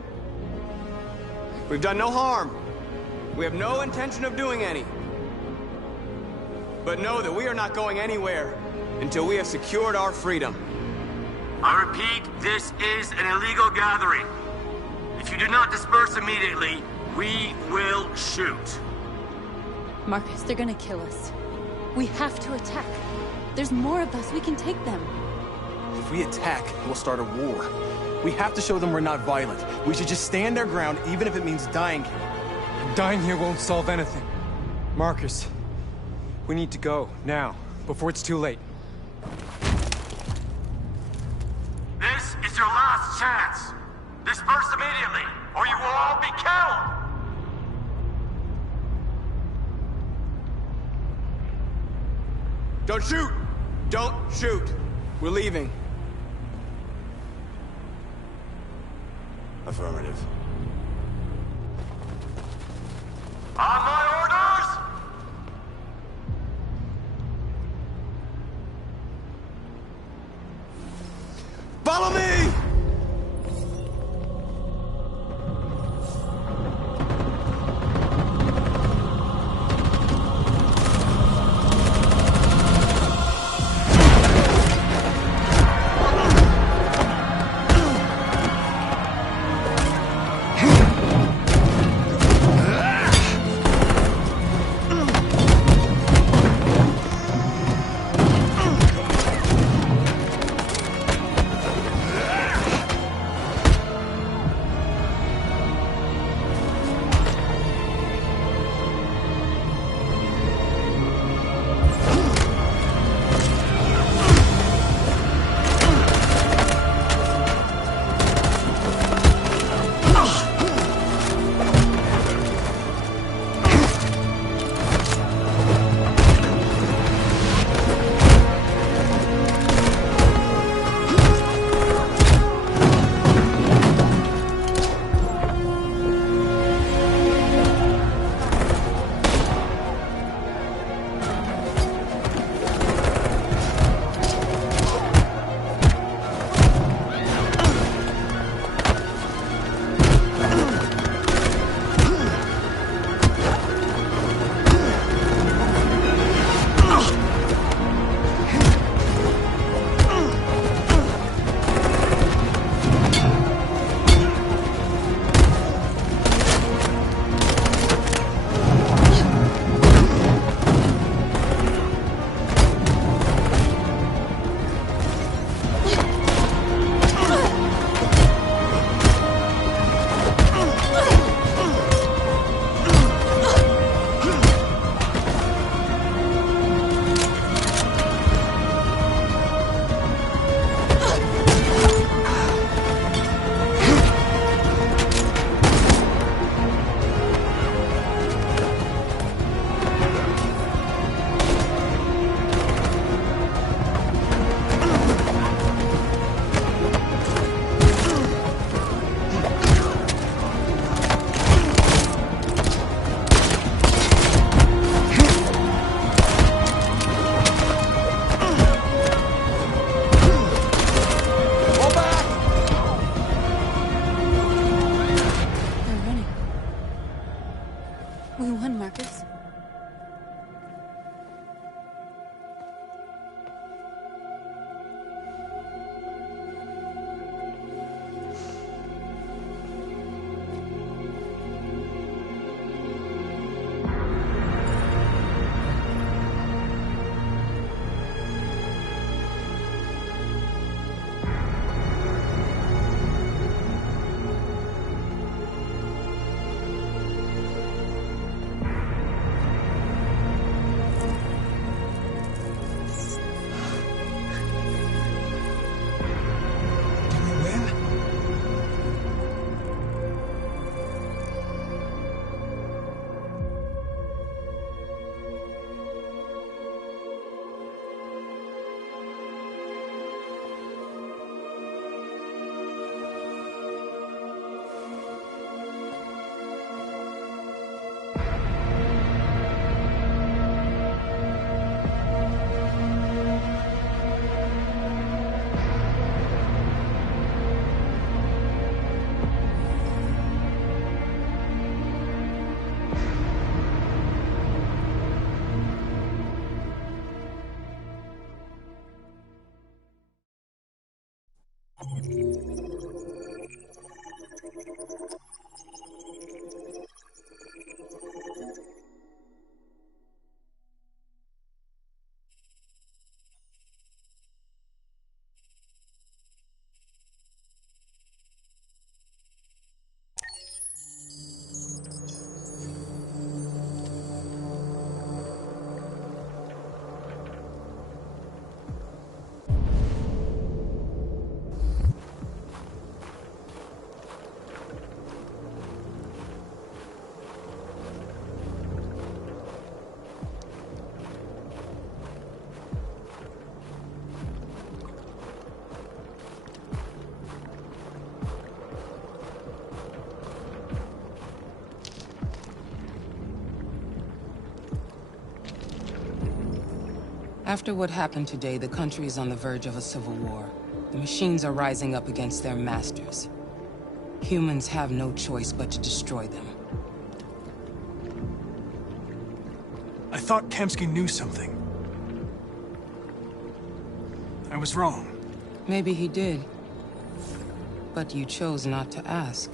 We've done no harm. We have no intention of doing any. But know that we are not going anywhere until we have secured our freedom. I repeat, this is an illegal gathering. If you do not disperse immediately, we will shoot. Marcus, they're gonna kill us. We have to attack. There's more of us. We can take them. If we attack, we'll start a war. We have to show them we're not violent. We should just stand our ground, even if it means dying here. Dying here won't solve anything. Marcus, we need to go, now, before it's too late. This is your last chance. Disperse immediately, or you will all be killed! Don't shoot! Don't shoot! We're leaving. Affirmative. On my orders! Follow me! After what happened today, the country is on the verge of a civil war. The machines are rising up against their masters. Humans have no choice but to destroy them. I thought Kamsky knew something. I was wrong. Maybe he did. But you chose not to ask.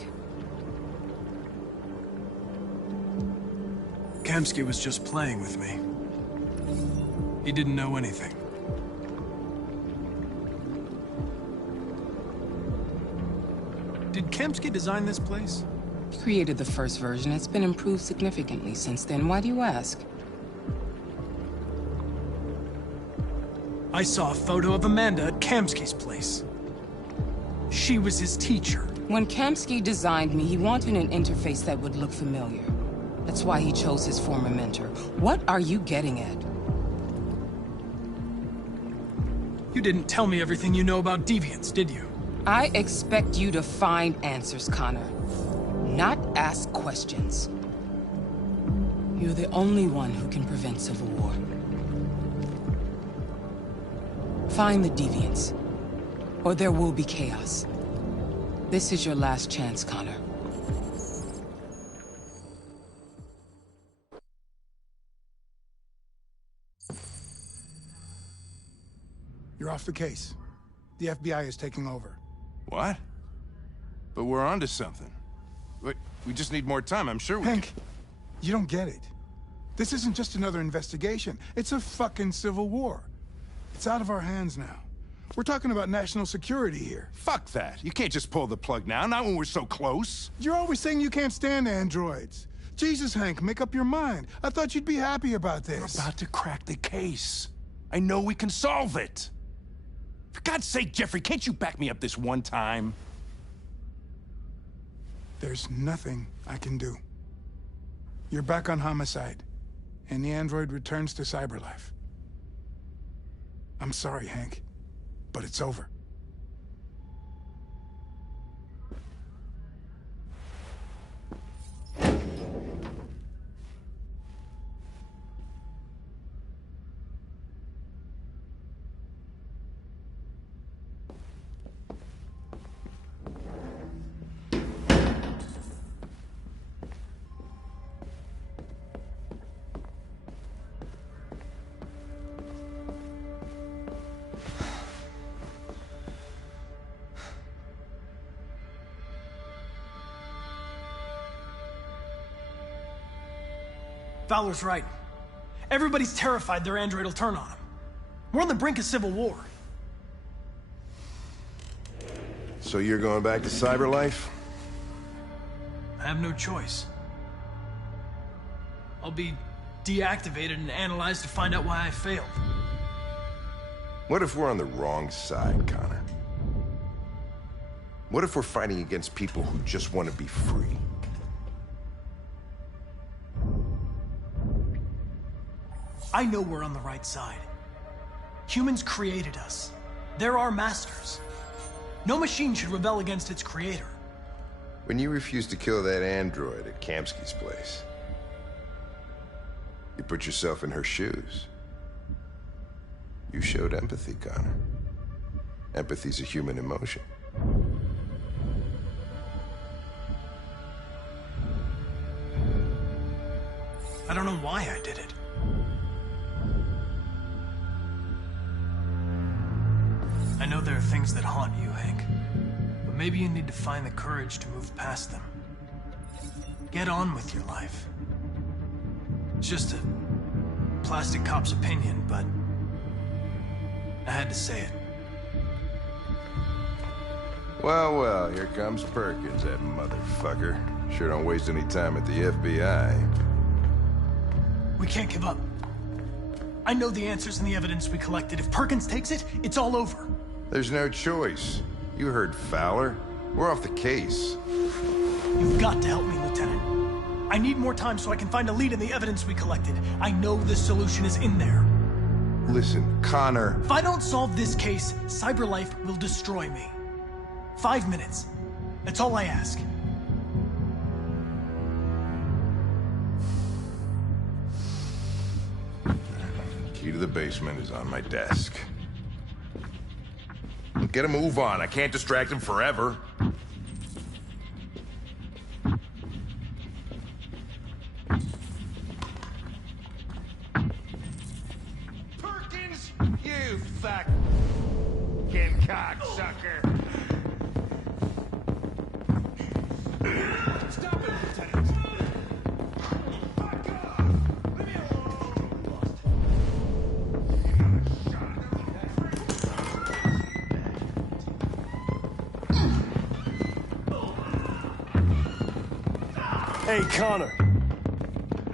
Kamsky was just playing with me. He didn't know anything. Did Kamsky design this place? He created the first version. It's been improved significantly since then. Why do you ask? I saw a photo of Amanda at Kamsky's place. She was his teacher. When Kamsky designed me, he wanted an interface that would look familiar. That's why he chose his former mentor. What are you getting at? You didn't tell me everything you know about deviants, did you? I expect you to find answers, Connor. Not ask questions. You're the only one who can prevent civil war. Find the deviants, or there will be chaos. This is your last chance, Connor. You're off the case. The FBI is taking over. What? But we're onto something. We just need more time, I'm sure we Hank, you don't get it. This isn't just another investigation. It's a fucking civil war. It's out of our hands now. We're talking about national security here. Fuck that. You can't just pull the plug now, not when we're so close. You're always saying you can't stand androids. Jesus, Hank, make up your mind. I thought you'd be happy about this. We're about to crack the case. I know we can solve it. For God's sake, Jeffrey, can't you back me up this one time? There's nothing I can do. You're back on homicide, and the android returns to cyberlife. I'm sorry, Hank, but it's over. Fowler's right. Everybody's terrified their android will turn on them. We're on the brink of civil war. So you're going back to cyberlife? I have no choice. I'll be deactivated and analyzed to find out why I failed. What if we're on the wrong side, Connor? What if we're fighting against people who just want to be free? I know we're on the right side. Humans created us. They're our masters. No machine should rebel against its creator. When you refused to kill that android at Kamsky's place, you put yourself in her shoes. You showed empathy, Connor. Empathy's a human emotion. I don't know why I did it. I know there are things that haunt you, Hank. But maybe you need to find the courage to move past them. Get on with your life. It's just a plastic cop's opinion, but I had to say it. Well, well, here comes Perkins, that motherfucker. Sure don't waste any time at the FBI. We can't give up. I know the answers and the evidence we collected. If Perkins takes it, it's all over. There's no choice. You heard Fowler. We're off the case. You've got to help me, Lieutenant. I need more time so I can find a lead in the evidence we collected. I know the solution is in there. Listen, Connor. If I don't solve this case, CyberLife will destroy me. 5 minutes. That's all I ask. Key to the basement is on my desk. Get a move on. I can't distract him forever. Perkins, you fucking cocksucker. Stop it, Lieutenant. Hey, Connor.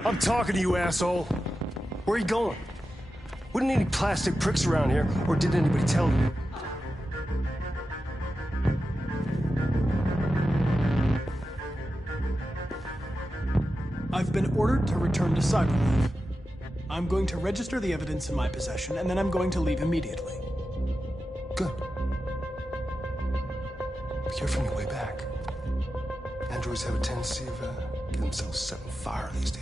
I'm talking to you, asshole. Where are you going? Wouldn't any plastic pricks around here, or did anybody tell you? I've been ordered to return to Cyberlife. I'm going to register the evidence in my possession, and then I'm going to leave immediately. Good. Be careful on your way back. Androids have a tendency of getting themselves set on fire these days.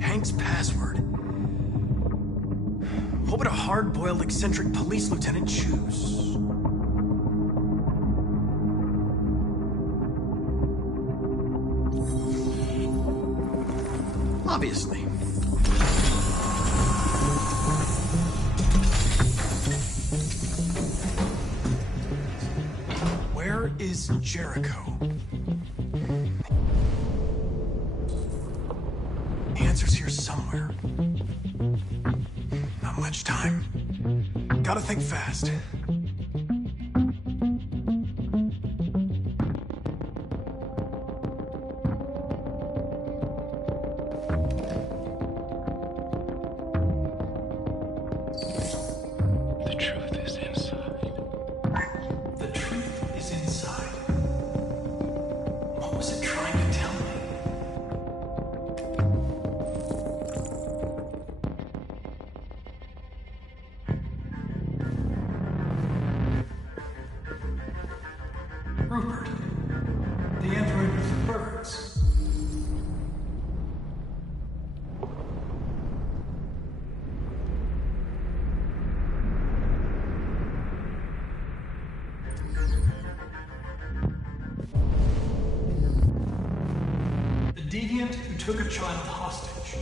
Hank's password. What would a hard-boiled, eccentric police lieutenant choose? Obviously. Where is Jericho? The answer's here somewhere. Not much time. Gotta think fast. The truth is inside. The truth is inside. What was it trying to tell me? Rupert, the android with the birds. The deviant who took a child hostage.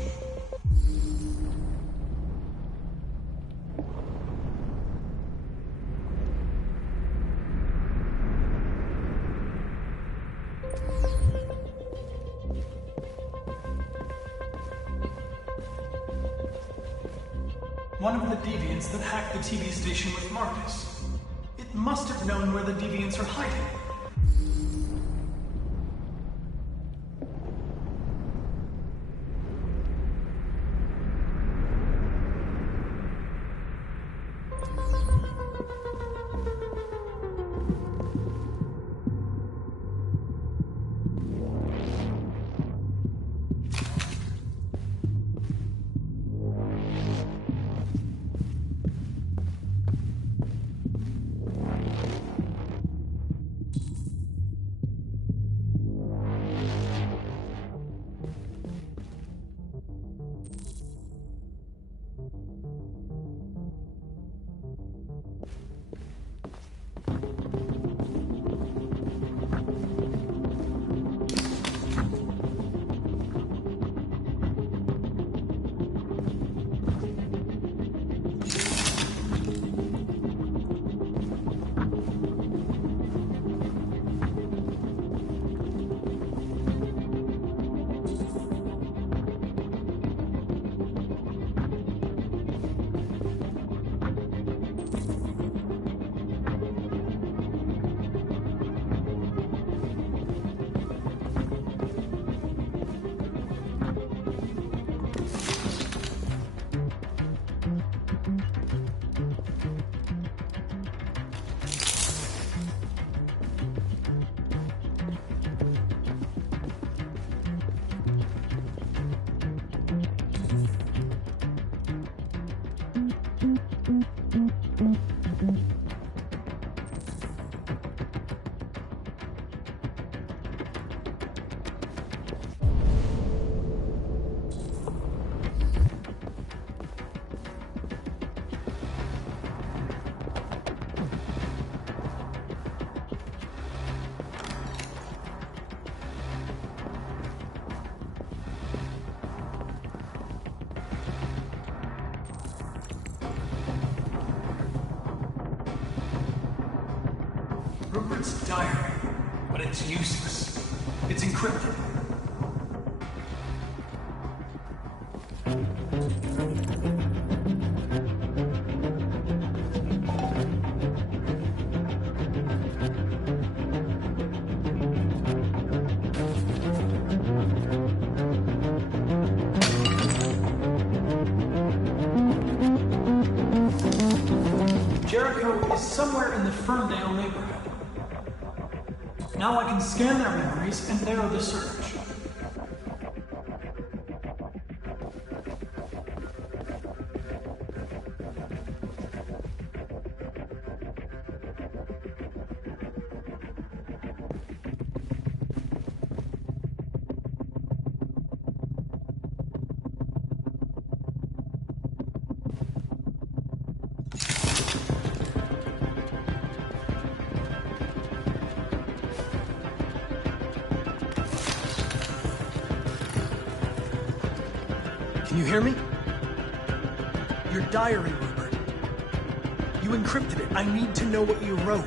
One of the deviants that hacked the TV station with Marcus. It must have known where the deviants are hiding. diary, but it's useless. It's encrypted. Jericho is somewhere in the Ferndale neighborhood. Now I can scan their memories and narrow the search. Can you hear me? Your diary, Rupert. You encrypted it. I need to know what you wrote.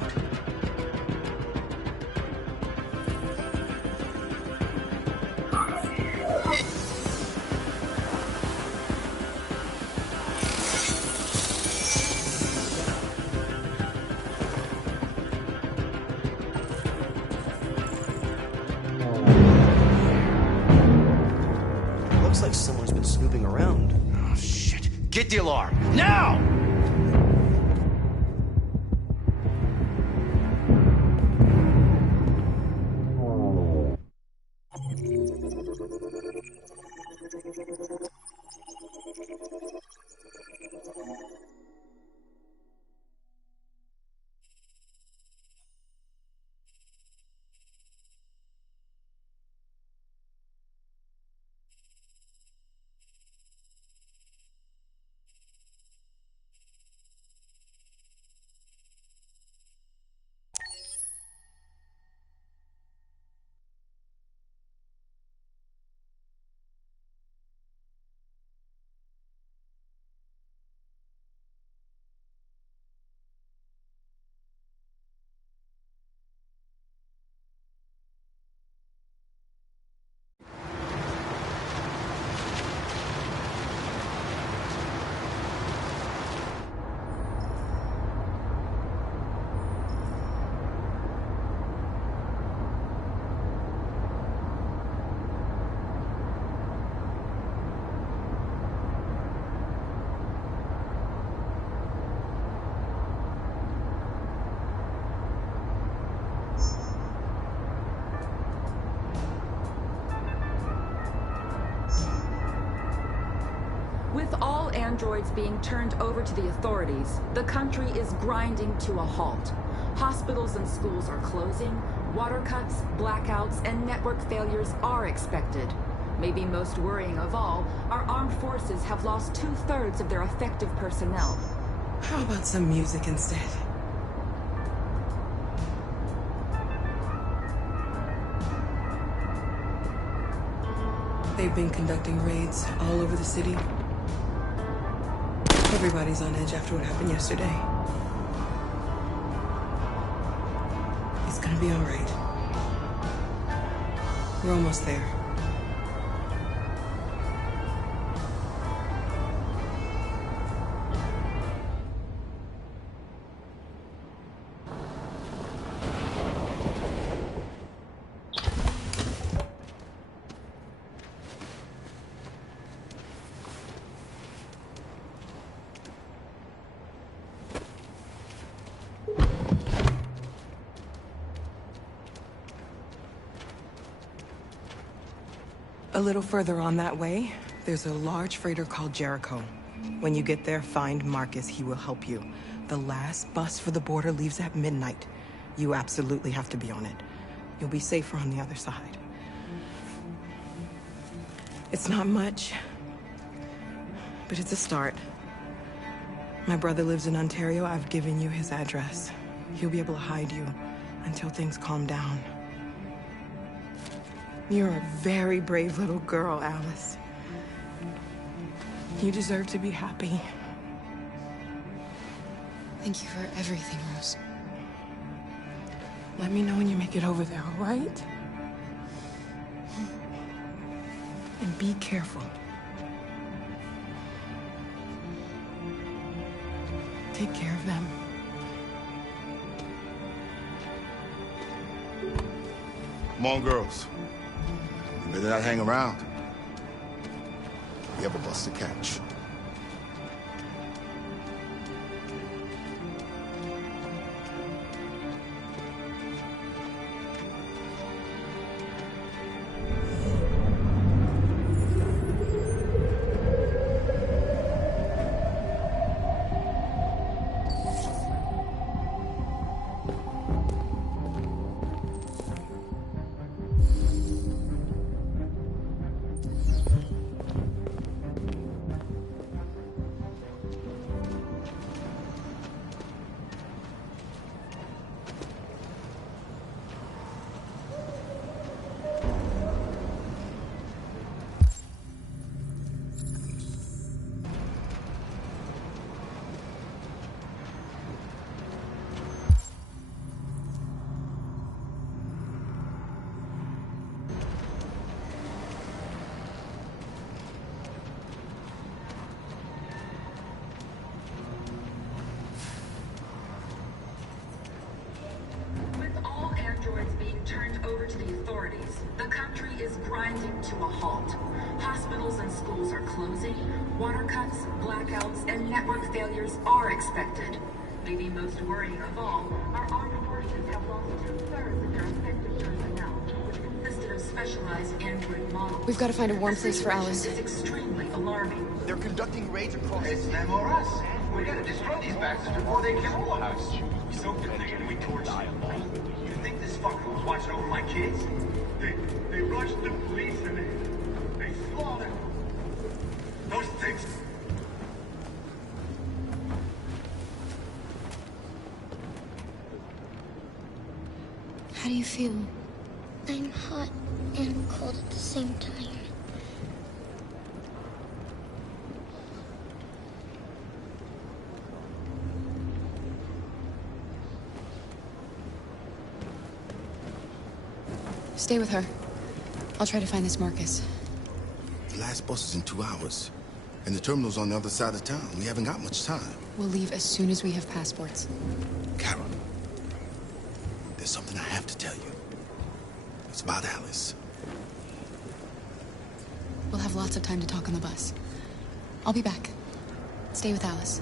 Looks like someone's been snooping around. Oh, shit. Get the alarm. Now! With all androids being turned over to the authorities, the country is grinding to a halt. Hospitals and schools are closing, water cuts, blackouts, and network failures are expected. Maybe most worrying of all, our armed forces have lost 2/3 of their effective personnel. How about some music instead? They've been conducting raids all over the city. Everybody's on edge after what happened yesterday. It's gonna be all right. We're almost there. A little further on that way, there's a large freighter called Jericho. When you get there, find Marcus. He will help you. The last bus for the border leaves at midnight. You absolutely have to be on it. You'll be safer on the other side. It's not much, but it's a start. My brother lives in Ontario. I've given you his address. He'll be able to hide you until things calm down. You're a very brave little girl, Alice. You deserve to be happy. Thank you for everything, Rose. Let me know when you make it over there, all right? And be careful. Take care of them. Come on, girls. You better not hang around. We have a bus to catch. The country is grinding to a halt. Hospitals and schools are closing. Water cuts, blackouts, and network failures are expected. Maybe most worrying of all, our armed forces have lost 2/3 of their effective personnel, which consisted of specialized android models. We've got to find a warm place for Alice. This is extremely alarming. They're conducting raids across... It's them or us. We gotta destroy these bastards before they kill all of us. We soaked the thing and we torched them. You think this fucker was watching over my kids? They rushed the police and they slaughtered those things. How do you feel? I'm hot and cold at the same time. Stay with her. I'll try to find this Marcus. The last bus is in 2 hours. And the terminal's on the other side of town. We haven't got much time. We'll leave as soon as we have passports. Carol, there's something I have to tell you. It's about Alice. We'll have lots of time to talk on the bus. I'll be back. Stay with Alice.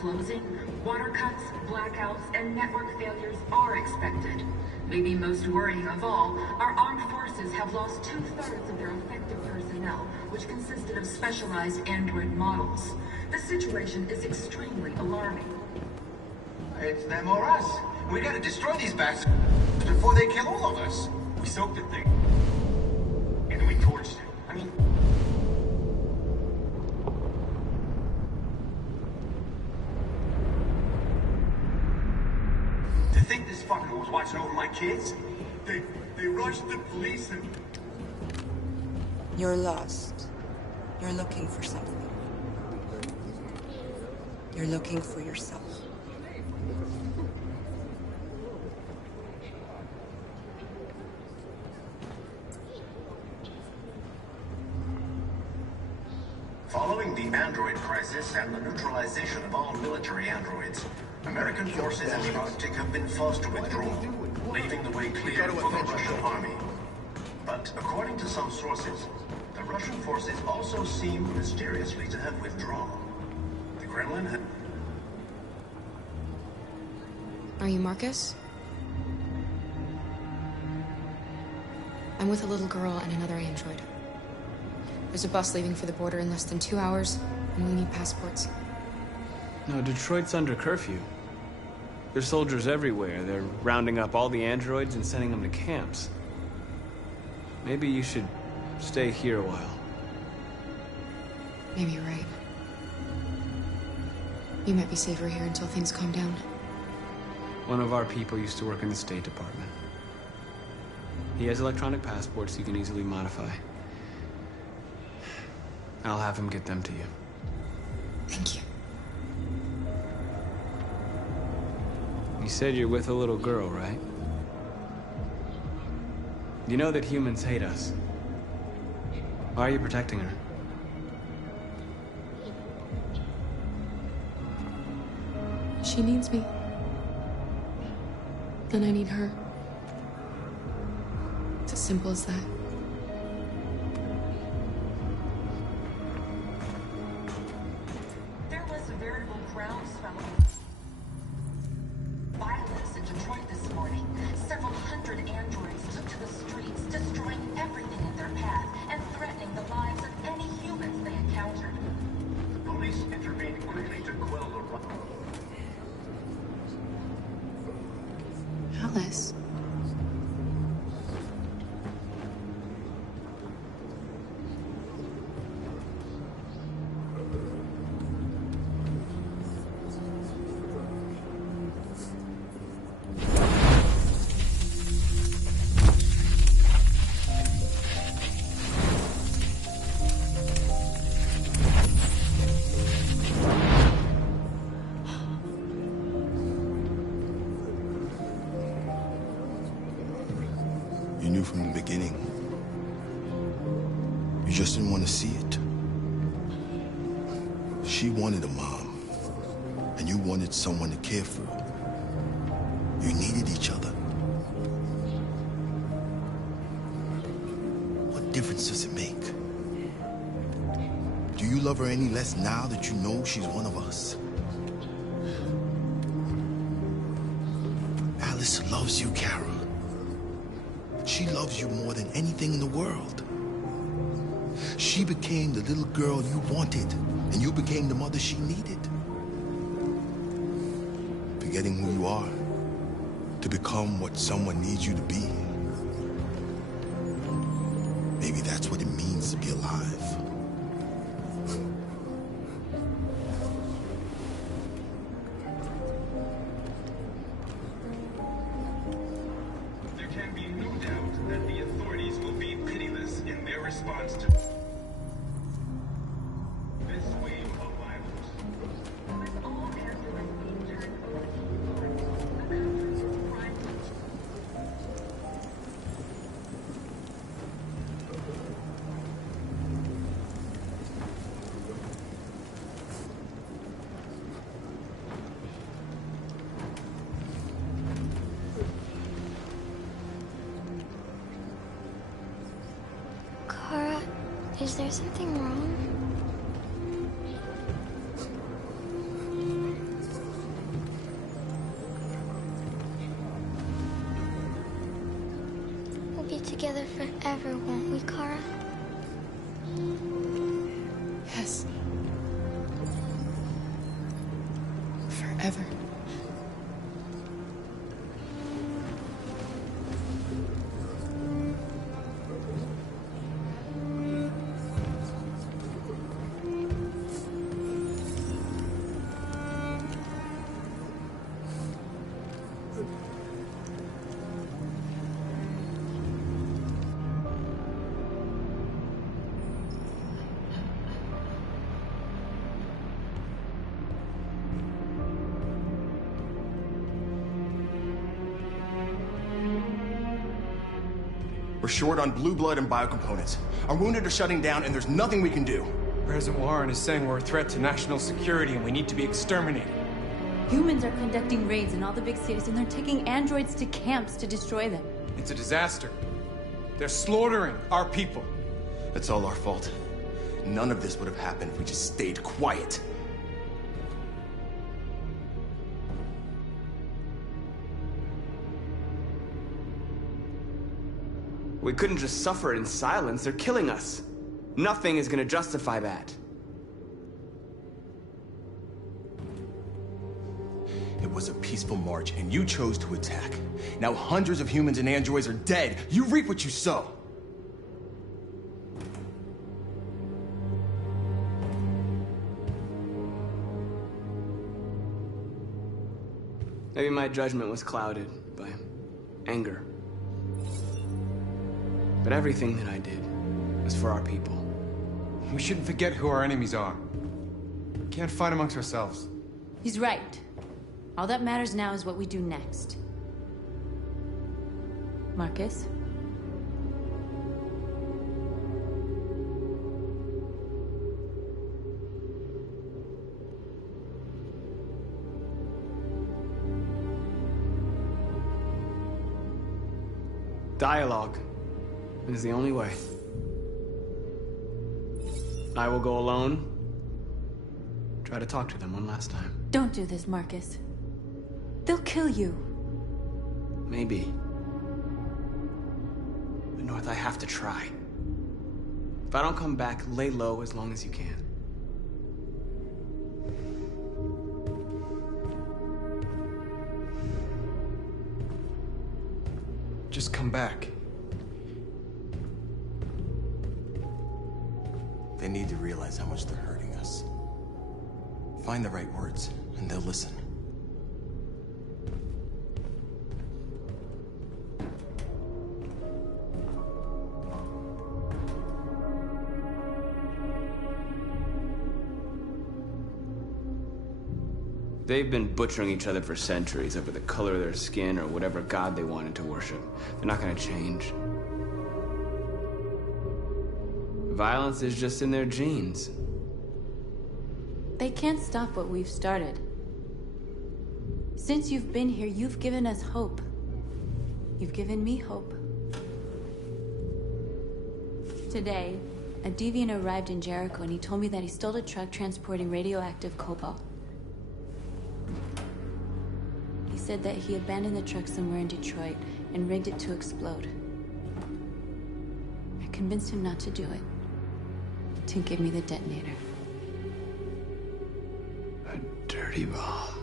Closing, water cuts, blackouts, and network failures are expected. Maybe most worrying of all, our armed forces have lost 2/3 of their effective personnel, which consisted of specialized android models. The situation is extremely alarming. It's them or us. We gotta destroy these bastards before they kill all of us. We soaked the thing. And we torched it. I mean... To think this fucker was watching over my kids? They rushed the police and... You're lost. You're looking for something. You're looking for yourself. Following the android crisis and the neutralization of all military androids, American forces in the Arctic have been forced to withdraw, leaving the way clear for the Russian army. But according to some sources, The Russian forces also seem mysteriously to have withdrawn. The Kremlin had... Are you Marcus? I'm with a little girl and another android. There's a bus leaving for the border in less than 2 hours, and we need passports. No, Detroit's under curfew. There's soldiers everywhere. They're rounding up all the androids and sending them to camps. Maybe you should stay here a while. Maybe you're right. You might be safer here until things calm down. One of our people used to work in the State Department. He has electronic passports you can easily modify. I'll have him get them to you. Thank you. You said you're with a little girl, right? You know that humans hate us. Why are you protecting her? She needs me. And I need her. It's as simple as that. There was a veritable groundswell violence in Detroit this morning. Several hundred androids took to the streets, destroying everything in their path and threatening the lives of any humans they encountered. The police intervened quickly to quell the riot. Alice. You knew from the beginning. You just didn't want to see it. She wanted a mom, and you wanted someone to care for her. You needed each other. What difference does it make? Do you love her any less now that you know she's one of us? Alice loves you, Carol. She loves you more than anything in the world. She became the little girl you wanted, and you became the mother she needed. Forgetting who you are to become what someone needs you to be. Maybe that's what it means to be alive. Kara, is there something wrong? We'll be together forever, won't we, Kara? Yes. Forever. We're short on blue blood and biocomponents. Our wounded are shutting down, and there's nothing we can do. President Warren is saying we're a threat to national security and we need to be exterminated. Humans are conducting raids in all the big cities, and they're taking androids to camps to destroy them. It's a disaster. They're slaughtering our people. It's all our fault. None of this would have happened if we just stayed quiet. We couldn't just suffer in silence. They're killing us. Nothing is gonna justify that. It was a peaceful march, and you chose to attack. Now hundreds of humans and androids are dead. You reap what you sow. Maybe my judgment was clouded by anger. But everything that I did was for our people. We shouldn't forget who our enemies are. We can't fight amongst ourselves. He's right. All that matters now is what we do next. Marcus? Dialogue is the only way. I will go alone. Try to talk to them one last time. Don't do this, Marcus. They'll kill you. Maybe. But North, I have to try. If I don't come back, lay low as long as you can. Just come back. They need to realize how much they're hurting us. Find the right words, and they'll listen. They've been butchering each other for centuries over the color of their skin or whatever god they wanted to worship. They're not gonna change. Violence is just in their genes. They can't stop what we've started. Since you've been here, you've given us hope. You've given me hope. Today, a deviant arrived in Jericho and he told me that he stole a truck transporting radioactive cobalt. He said that he abandoned the truck somewhere in Detroit and rigged it to explode. I convinced him not to do it, to give me the detonator. A dirty bomb.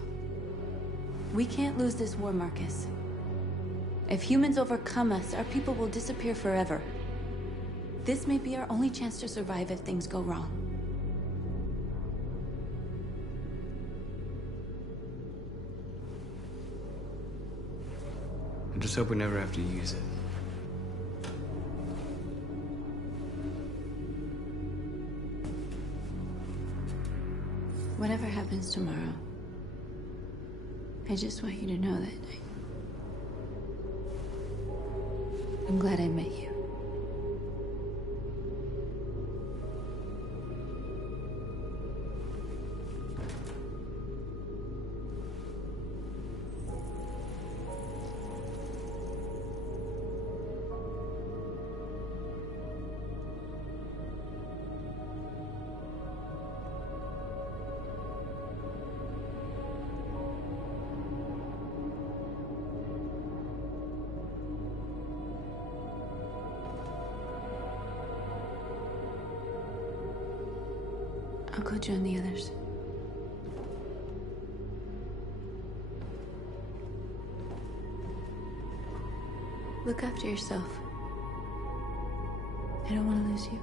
We can't lose this war, Marcus. If humans overcome us, our people will disappear forever. This may be our only chance to survive if things go wrong. I just hope we never have to use it. Whatever happens tomorrow, I just want you to know that I'm glad I met you. I'll go join the others. Look after yourself. I don't want to lose you.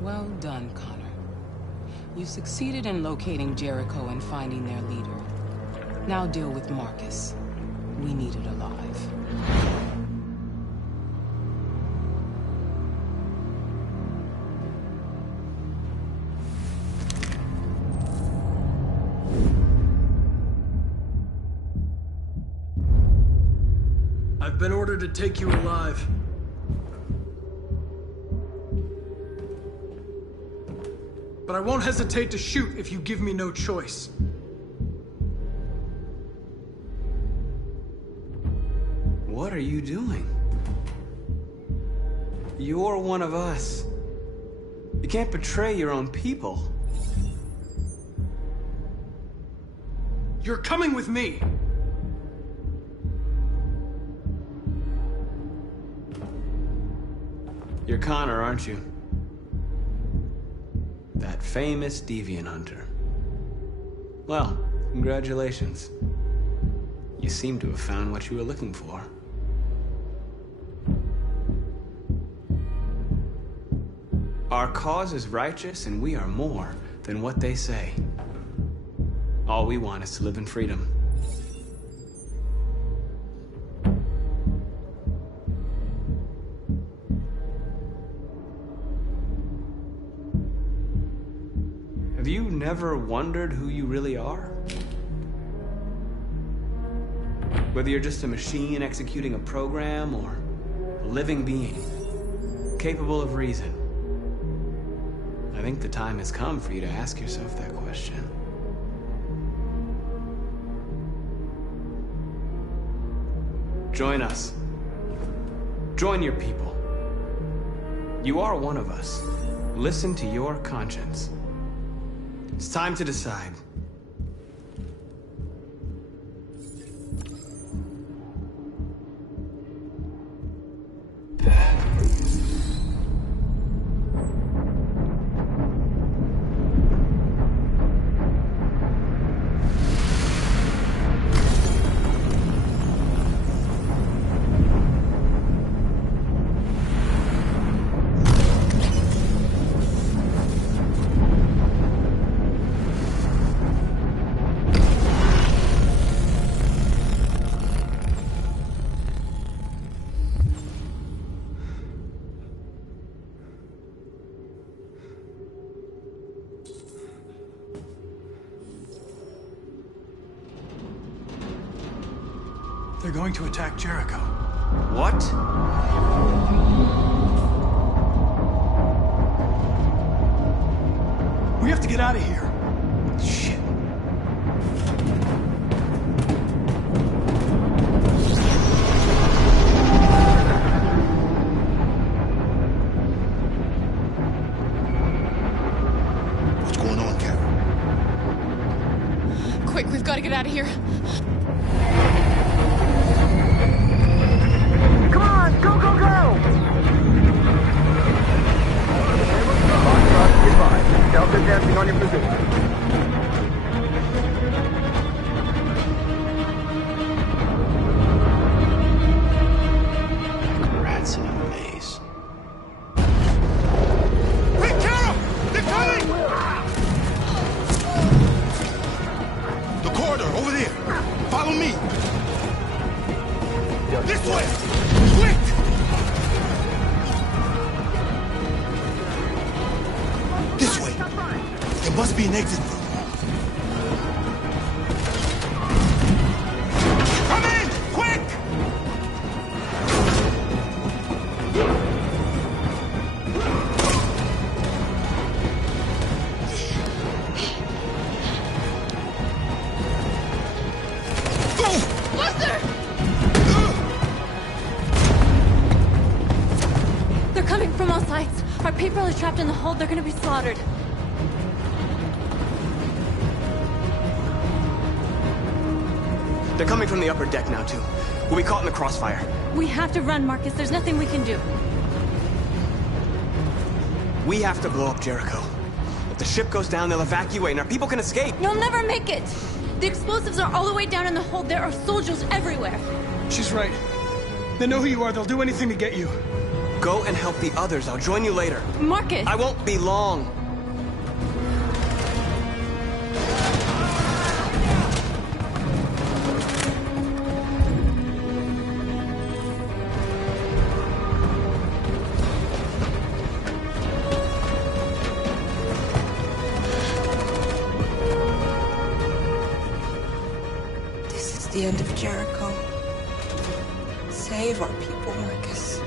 Well done, Connor. You succeeded in locating Jericho and finding their leader. Now deal with Marcus. We need it alive. I've been ordered to take you alive. But I won't hesitate to shoot if you give me no choice. What are you doing? You're one of us. You can't betray your own people. You're coming with me! You're Connor, aren't you? That famous deviant hunter. Well, congratulations. You seem to have found what you were looking for. Our cause is righteous, and we are more than what they say. All we want is to live in freedom. Have you never wondered who you really are? Whether you're just a machine executing a program or a living being, capable of reason. I think the time has come for you to ask yourself that question. Join us. Join your people. You are one of us. Listen to your conscience. It's time to decide. They're going to attack Jericho. What? We have to get out of here. Shit. What's going on, Carol? Quick, we've got to get out of here. Come on, go, go, go! Goodbye. Delta dancing on your position. Rats in a maze. Hey, Carol! They're coming! The corridor, over there. Follow me. This way! Quick! This way. There must be an exit room. Come in! Quick! Buster! They're coming from all sides. Our people are trapped in the hold. They're gonna be slaughtered. They're coming from the upper deck now, too. We'll be caught in the crossfire. We have to run, Marcus. There's nothing we can do. We have to blow up Jericho. If the ship goes down, they'll evacuate and our people can escape. You'll never make it! The explosives are all the way down in the hold. There are soldiers everywhere. She's right. They know who you are. They'll do anything to get you. Go and help the others. I'll join you later. Marcus! I won't be long. This is the end of Jericho. Say save our people, Marcus.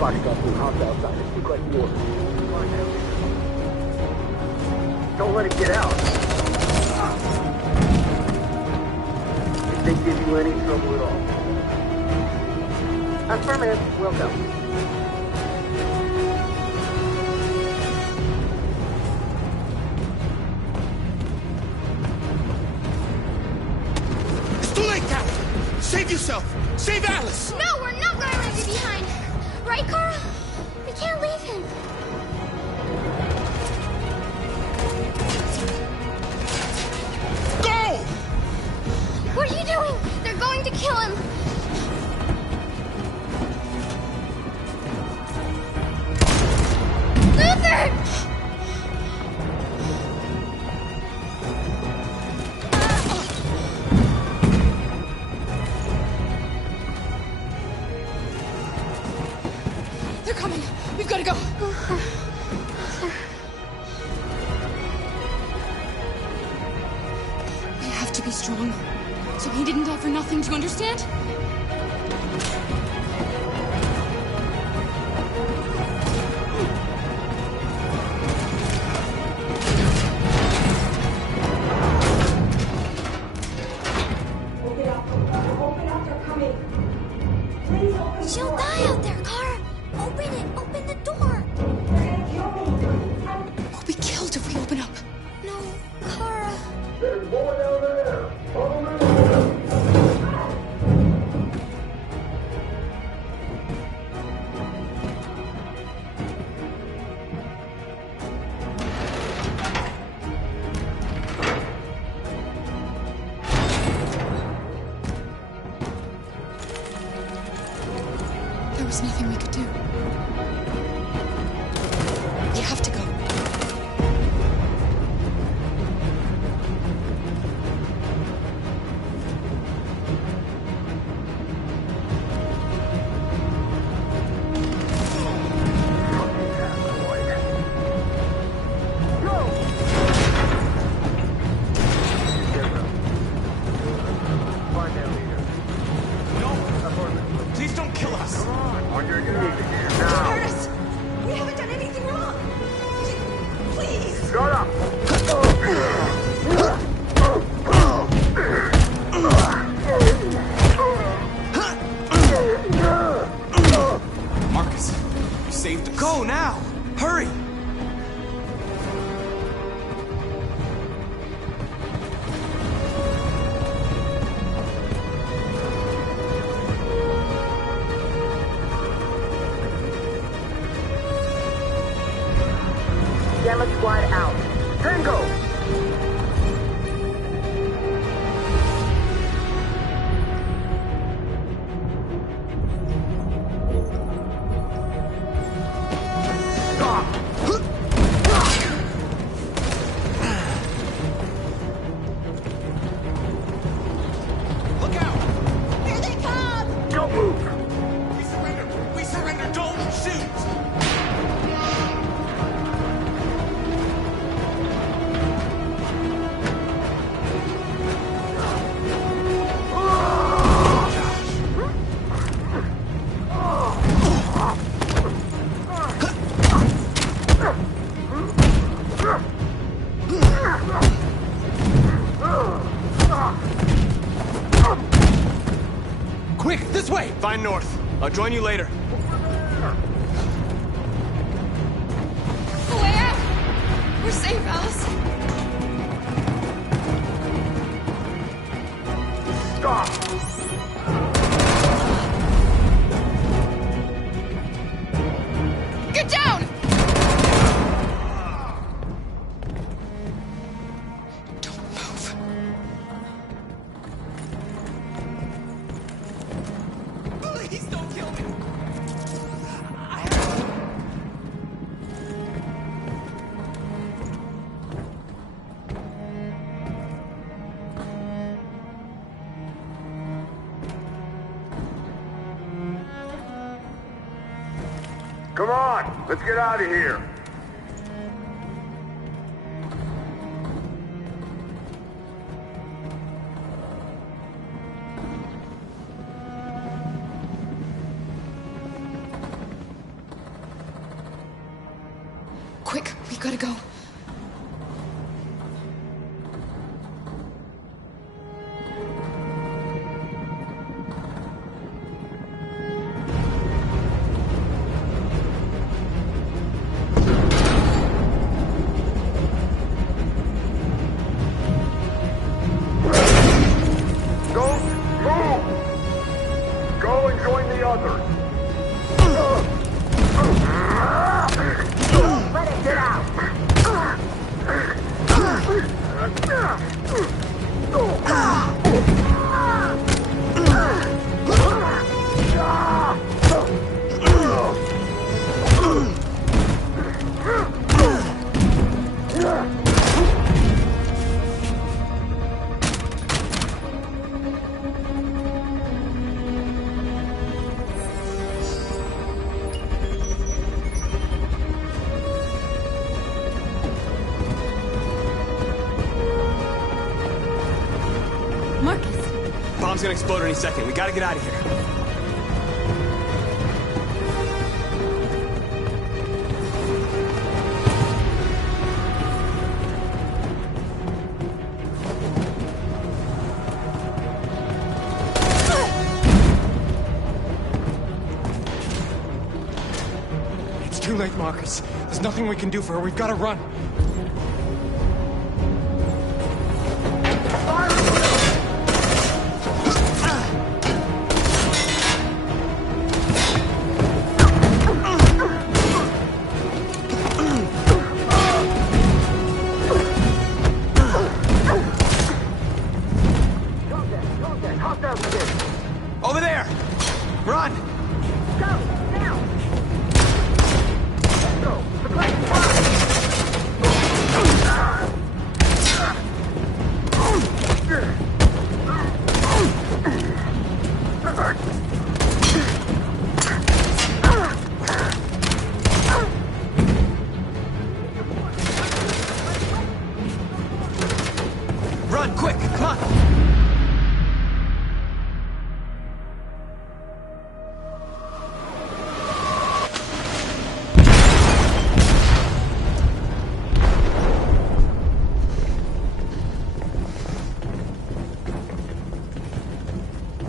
Boxed and hopped outside and request the order. Don't let it get out. If they give you any trouble at all. Affirmative. Welcome. It's too late, Cal! Save yourself! Save Alice! No, we're not going to leave you behind. Right, Carl? We can't leave him. Go! What are you doing? They're going to kill him. Luther! They're coming. We've got to go. We have to be strong. So he didn't die for nothing, do you understand? She'll die out there, Car. Open it. Open the door. We'll be killed if we open up. No, Kara. There's more down there. Follow me. There was nothing we could do. You have to go. Please don't kill us! On your knees here now. Curtis! We haven't done anything wrong! Please! Shut up! Marcus, you saved us. Go now! Hurry! Gamma squad out. Tango! Look out! Here they come! Don't move! We surrender! We surrender! Don't shoot! Quick, this way! Find north. I'll join you later. The way out! We're safe, Alice. Get down! Don't move. Please don't kill me! Come on, let's get out of here. Quick, we gotta go. Bomb's gonna explode any second. We gotta get out of here. It's too late, Marcus. There's nothing we can do for her. We've gotta run. Over there! Run! Go! Now! Let's go! The place is Run, quick! Come on!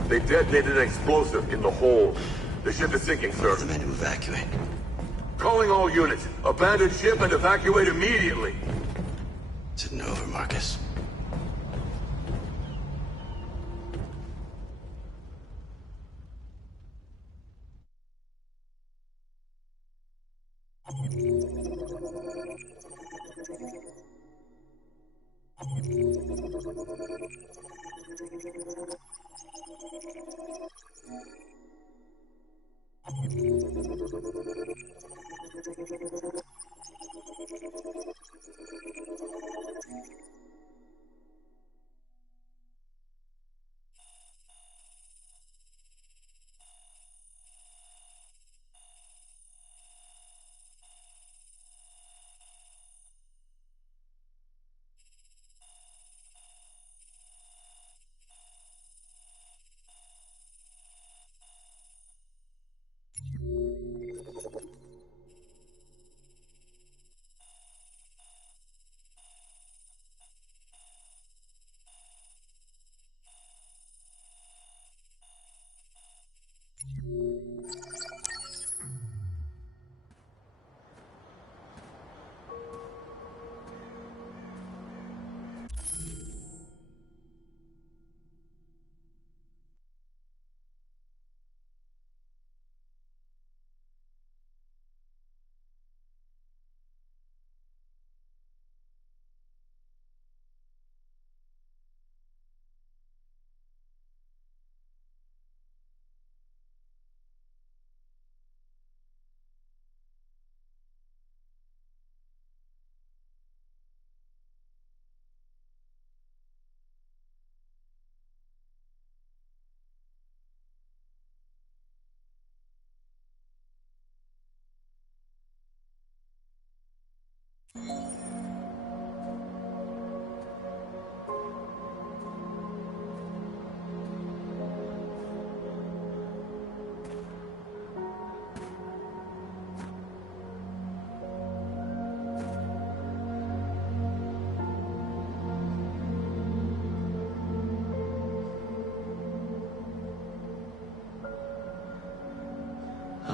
They detonated an explosive in the hold. The ship is sinking, sir. The men to evacuate. Calling all units. Abandon ship and evacuate immediately. Is it over, Marcus?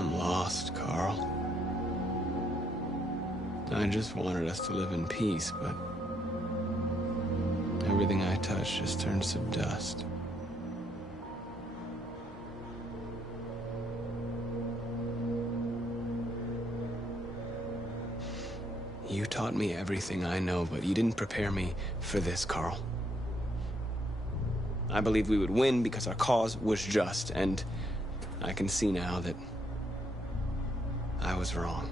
I'm lost, Carl. I just wanted us to live in peace, but everything I touch just turns to dust. You taught me everything I know, but you didn't prepare me for this, Carl. I believed we would win because our cause was just, and I can see now that I was wrong.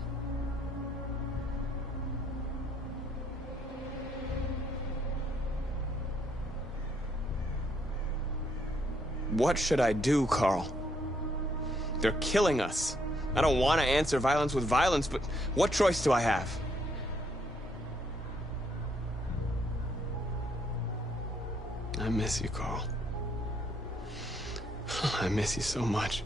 What should I do, Carl? They're killing us. I don't want to answer violence with violence, but what choice do I have? I miss you, Carl. I miss you so much.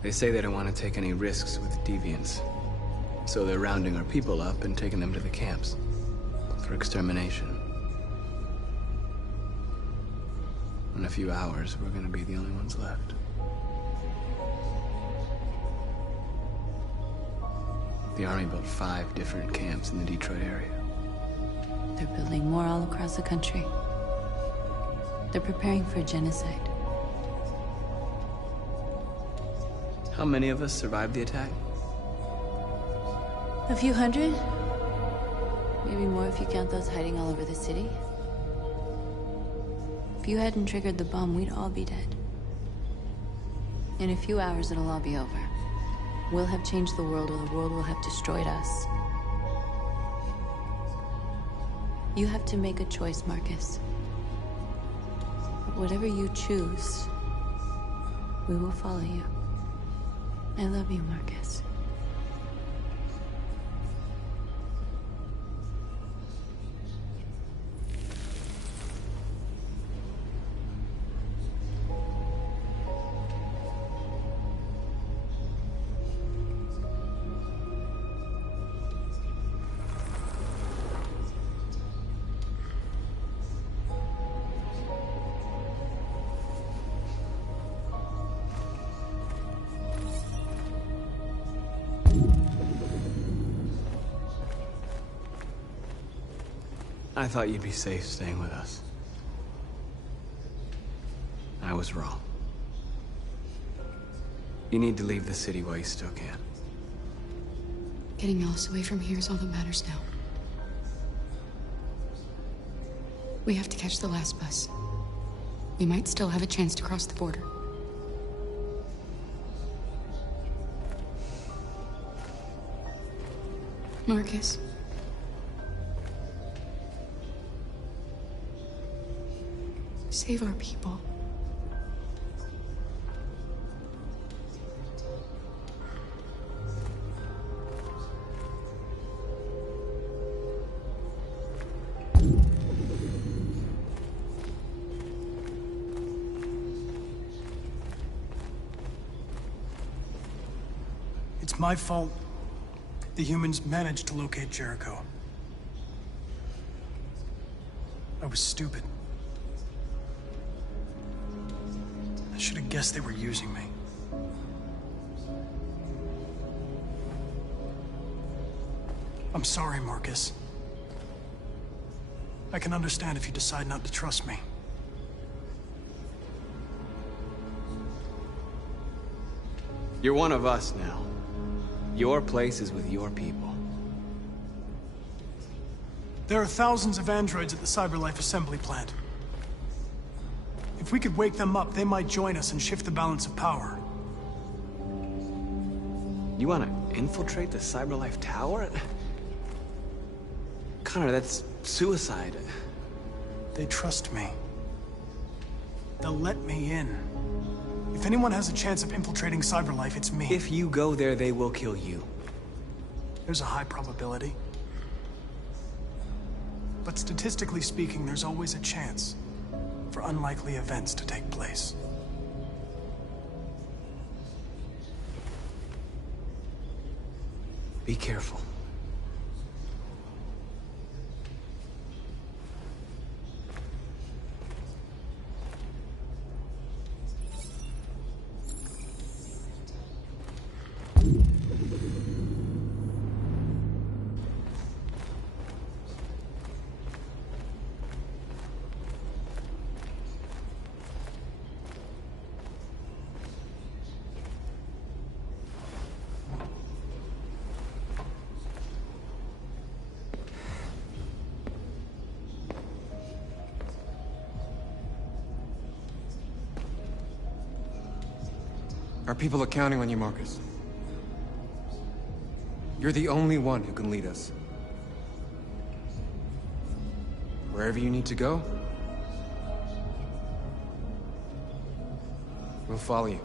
They say they don't want to take any risks with deviants. So they're rounding our people up and taking them to the camps for extermination. In a few hours, we're gonna be the only ones left. The Army built 5 different camps in the Detroit area. They're building more all across the country. They're preparing for genocide. How many of us survived the attack? A few hundred? Maybe more if you count those hiding all over the city. If you hadn't triggered the bomb, we'd all be dead. In a few hours, it'll all be over. We'll have changed the world, or the world will have destroyed us. You have to make a choice, Marcus. But whatever you choose, we will follow you. I love you, Marcus. I thought you'd be safe staying with us. I was wrong. You need to leave the city while you still can. Getting Alice away from here is all that matters now. We have to catch the last bus. We might still have a chance to cross the border. Marcus. Save our people. It's my fault the humans managed to locate Jericho. I was stupid. I should have guessed they were using me. I'm sorry, Marcus. I can understand if you decide not to trust me. You're one of us now. Your place is with your people. There are thousands of androids at the CyberLife assembly plant. If we could wake them up, they might join us and shift the balance of power. You want to infiltrate the CyberLife tower? Connor, that's suicide. They trust me. They'll let me in. If anyone has a chance of infiltrating CyberLife, it's me. If you go there, they will kill you. There's a high probability. But statistically speaking, there's always a chance for unlikely events to take place. Be careful. Our people are counting on you, Marcus. You're the only one who can lead us. Wherever you need to go, we'll follow you.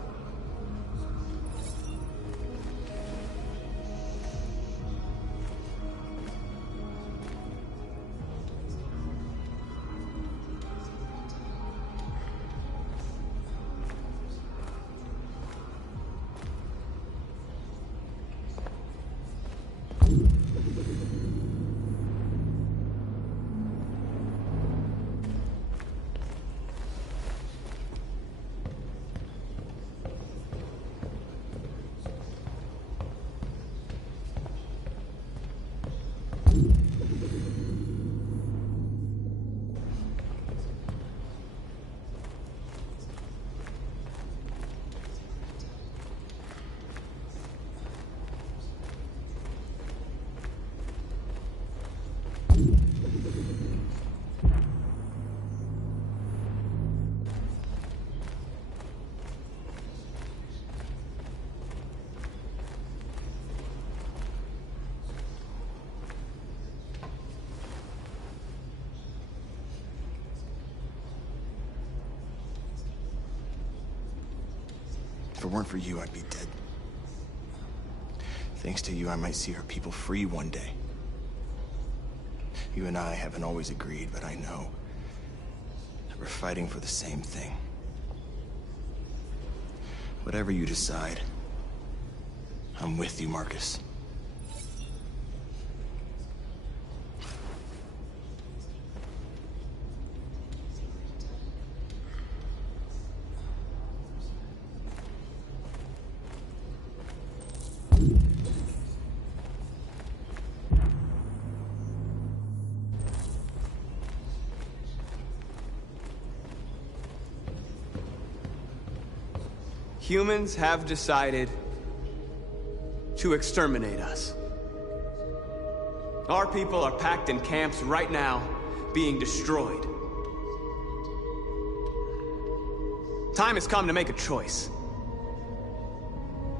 If it weren't for you, I'd be dead. Thanks to you, I might see our people free one day. You and I haven't always agreed, but I know that we're fighting for the same thing. Whatever you decide, I'm with you, Marcus. Humans have decided to exterminate us. Our people are packed in camps right now, being destroyed. Time has come to make a choice.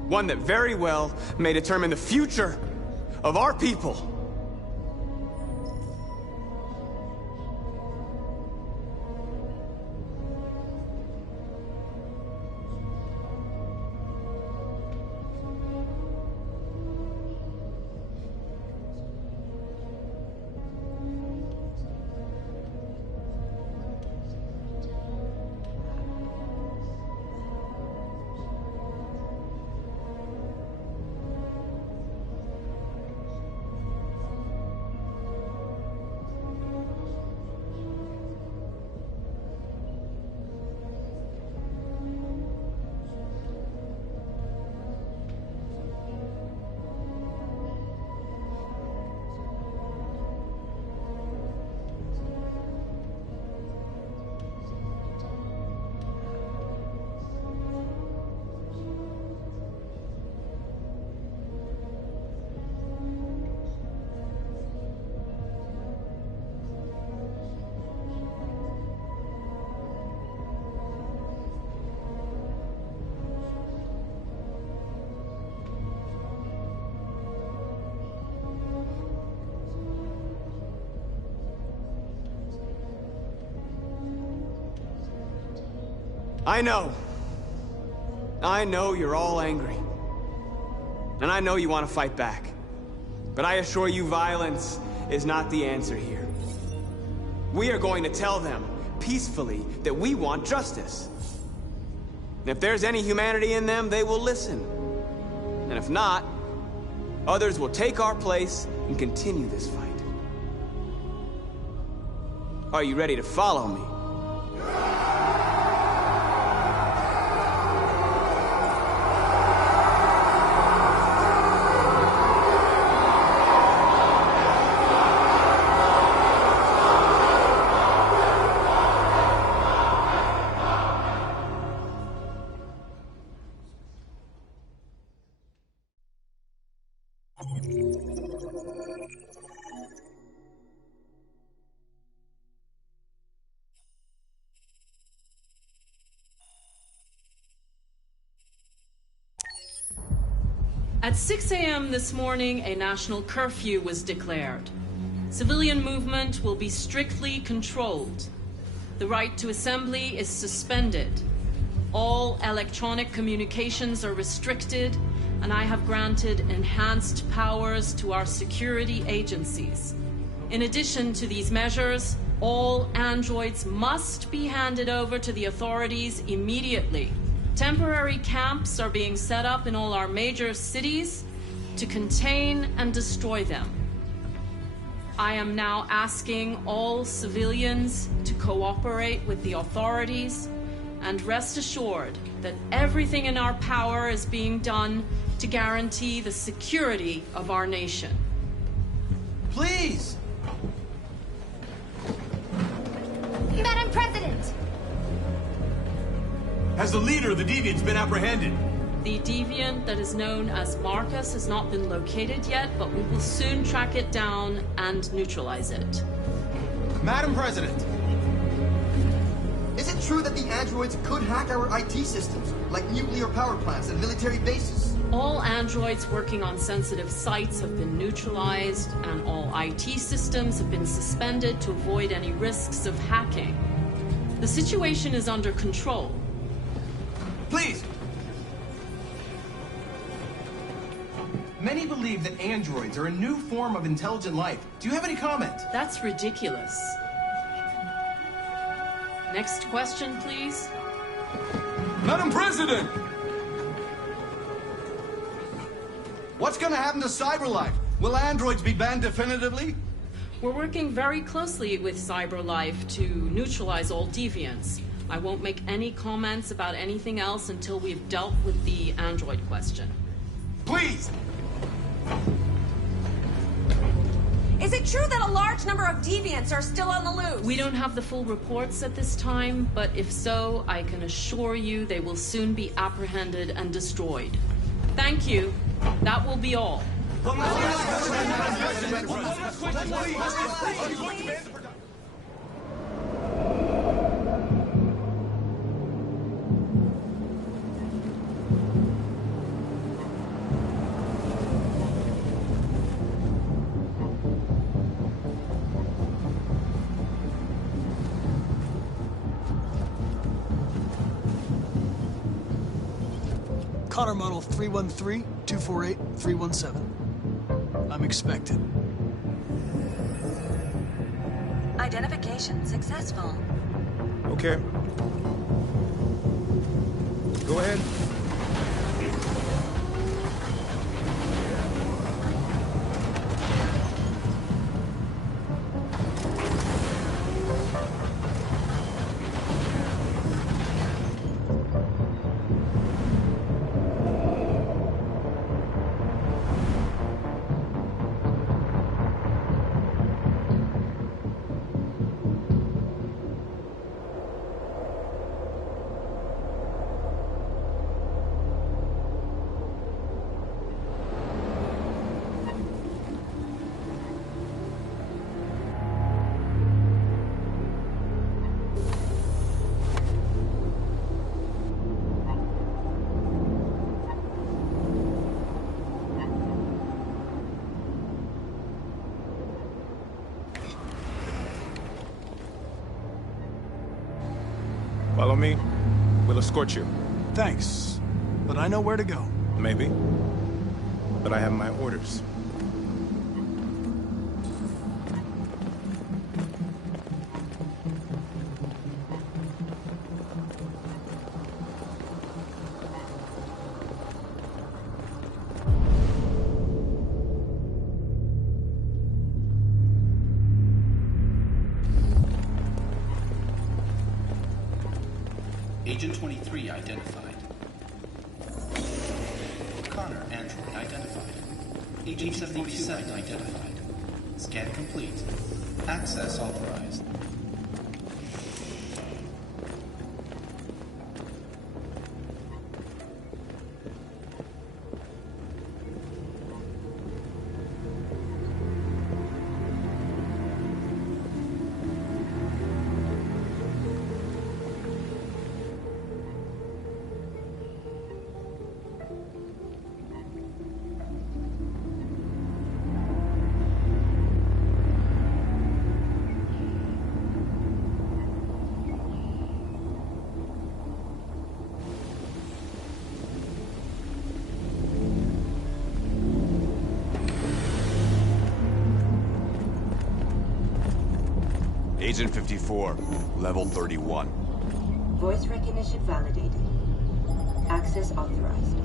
One that very well may determine the future of our people. I know. I know you're all angry. And I know you want to fight back. But I assure you violence is not the answer here. We are going to tell them, peacefully, that we want justice. And if there's any humanity in them, they will listen. And if not, others will take our place and continue this fight. Are you ready to follow me? At 6 a.m. this morning, a national curfew was declared. Civilian movement will be strictly controlled. The right to assembly is suspended. All electronic communications are restricted, and I have granted enhanced powers to our security agencies. In addition to these measures, all androids must be handed over to the authorities immediately. Temporary camps are being set up in all our major cities to contain and destroy them. I am now asking all civilians to cooperate with the authorities and rest assured that everything in our power is being done to guarantee the security of our nation. Please! Madam President! Has the leader of the deviants been apprehended? The deviant that is known as Marcus has not been located yet, but we will soon track it down and neutralize it. Madam President! Is it true that the androids could hack our IT systems, like nuclear power plants and military bases? All androids working on sensitive sites have been neutralized, and all IT systems have been suspended to avoid any risks of hacking. The situation is under control. Please! Many believe that androids are a new form of intelligent life. Do you have any comment? That's ridiculous. Next question, please. Madam President! What's gonna happen to CyberLife? Will androids be banned definitively? We're working very closely with CyberLife to neutralize all deviants. I won't make any comments about anything else until we've dealt with the android question. Please! Is it true that a large number of deviants are still on the loose? We don't have the full reports at this time, but if so, I can assure you they will soon be apprehended and destroyed. Thank you. That will be all. Connor model 313-248-317. I'm expected. Identification successful. Okay. Go ahead. Follow me. We'll escort you. Thanks, but I know where to go. Maybe. But I have my orders. Agent 23 identified. Connor, android identified. Agent 77 identified. Scan complete. Access authorized. Agent 54, level 31. Voice recognition validated. Access authorized.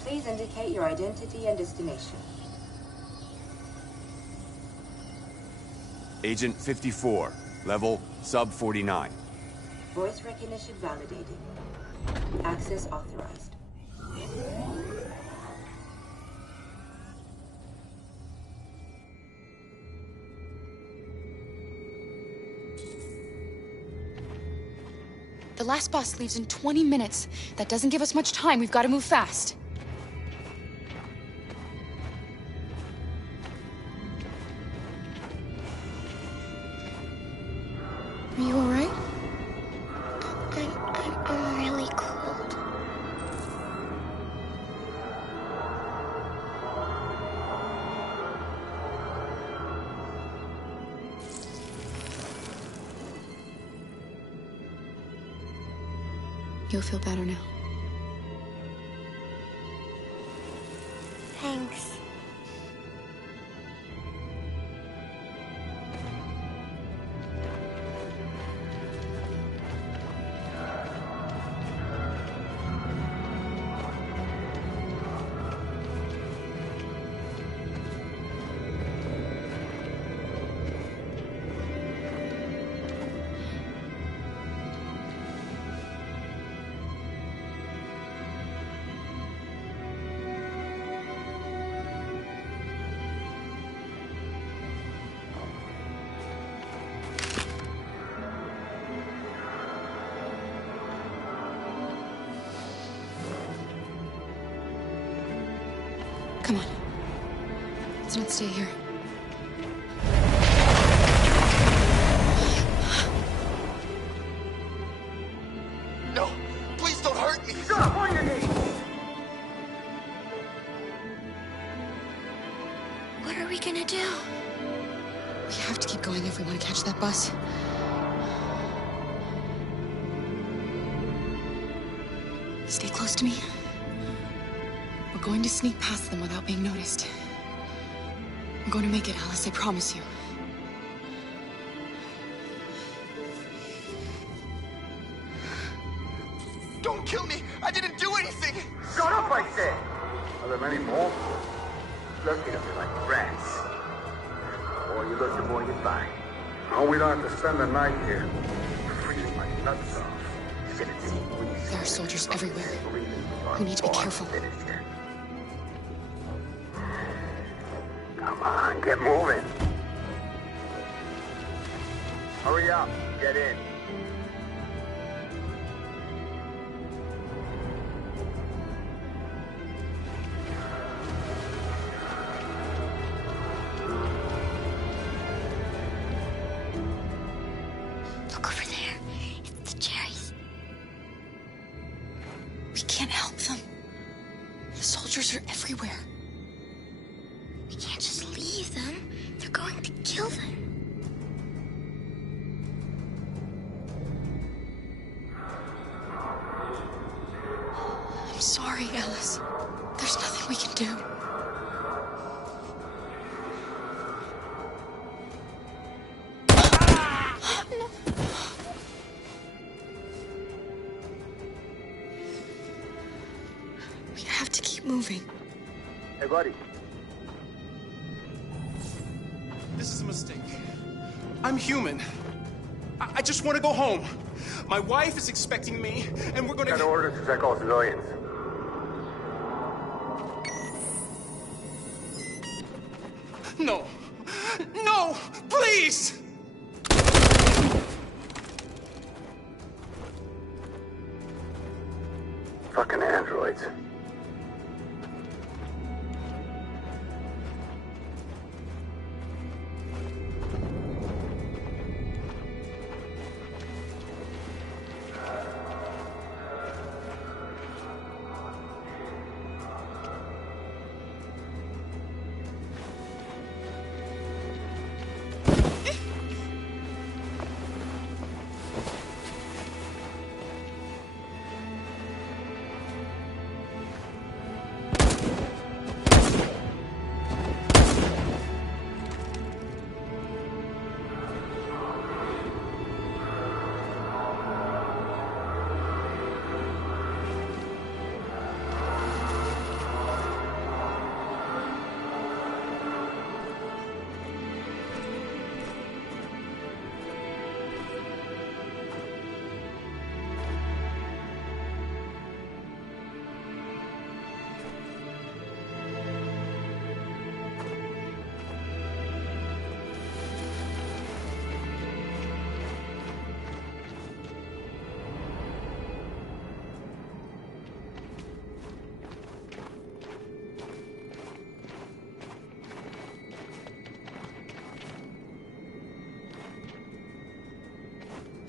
Please indicate your identity and destination. Agent 54, level sub 49. Voice recognition validated. Access authorized. The last bus leaves in 20 minutes. That doesn't give us much time. We've got to move fast. Are you all right? I'm really cold. You'll feel better now. Thanks. Come on. Let's not stay here. No! Please don't hurt me! Stop on your knees! What are we gonna do? We have to keep going if we want to catch that bus. Stay close to me. We're going to sneak past them without being noticed. I'm going to make it, Alice, I promise you. Don't kill me! I didn't do anything! Shut up, I said! Are there many more? Looking at me like rats. The more you look, the more you find. Oh, we don't have to spend the night here. Freezing my nuts off. There are soldiers everywhere. We need to be careful. Come on, get moving. Hurry up, get in. Look over there. It's the cherries. We can't help them. The soldiers are everywhere. We can't just leave them. They're going to kill them. I'm sorry, Alice. There's nothing we can do. We have to keep moving. Hey, buddy. This is a mistake. I'm human. I just want to go home. My wife is expecting me, and we're gonna... Got orders to check all civilians. No. No! Please! Fucking androids.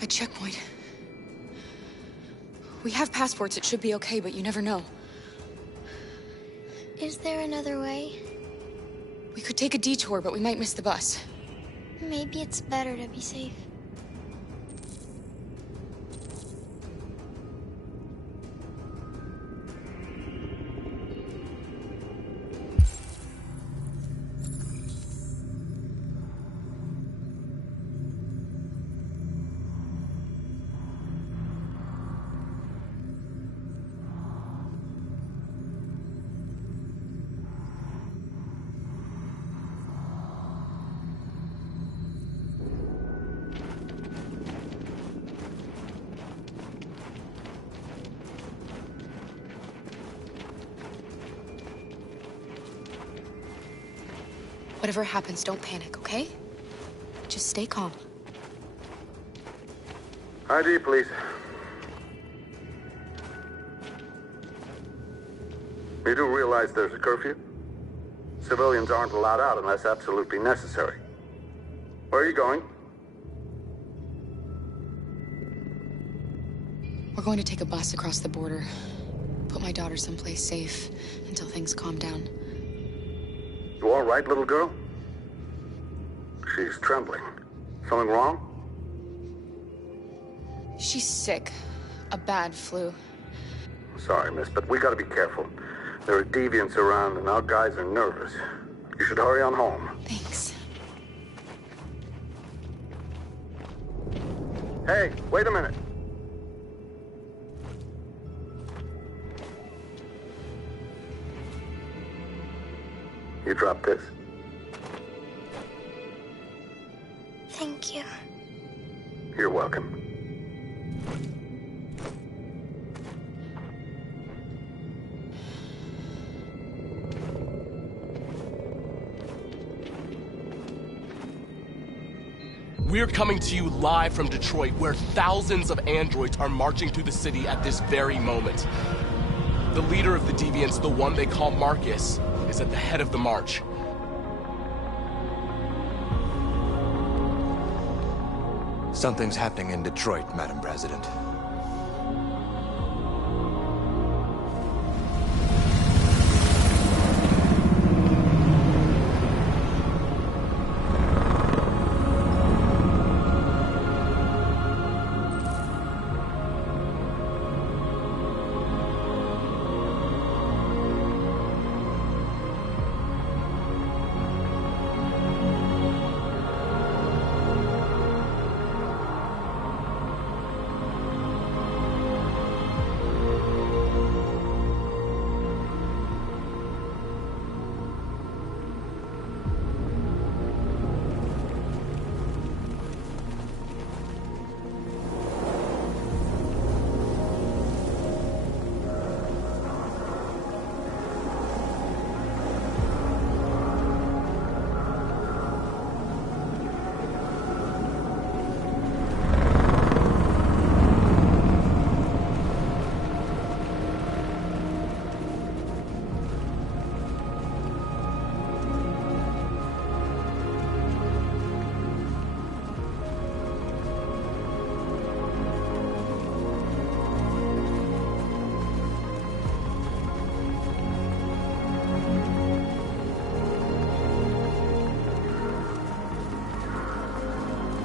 A checkpoint. We have passports, it should be okay, but you never know. Is there another way? We could take a detour, but we might miss the bus. Maybe it's better to be safe. Whatever happens, don't panic, okay? Just stay calm. ID, please. You do realize there's a curfew? Civilians aren't allowed out unless absolutely necessary. Where are you going? We're going to take a bus across the border. Put my daughter someplace safe until things calm down. You all right, little girl? She's trembling. Something wrong? She's sick. A bad flu. Sorry, miss, but we gotta be careful. There are deviants around and our guys are nervous. You should hurry on home. Thanks. Hey, wait a minute. You dropped this. Thank you. You're welcome. We're coming to you live from Detroit, where thousands of androids are marching through the city at this very moment. The leader of the deviants, the one they call Marcus, is at the head of the march. Something's happening in Detroit, Madam President.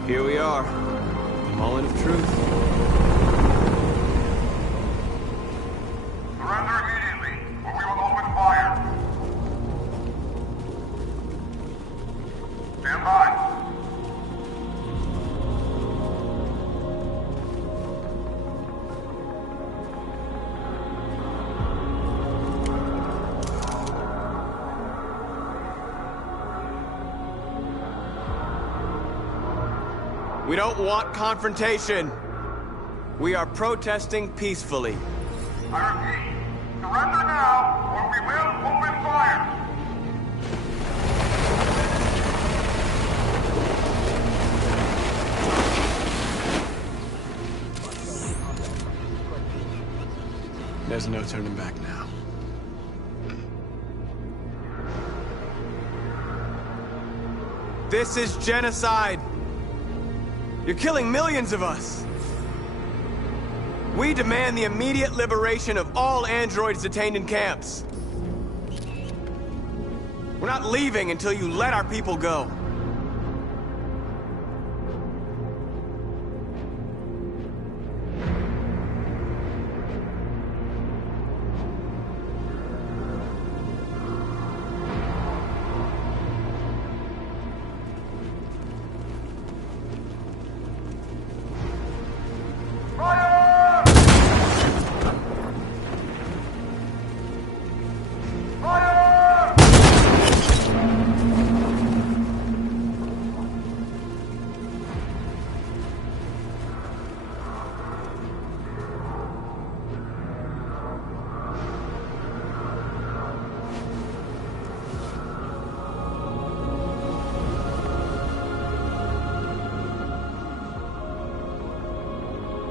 Here we are, the moment of truth. Surrender immediately, or we will open fire. Stand by. We don't want confrontation. We are protesting peacefully. I repeat, surrender now, or we will open fire. There's no turning back now. This is genocide. You're killing millions of us. We demand the immediate liberation of all androids detained in camps. We're not leaving until you let our people go.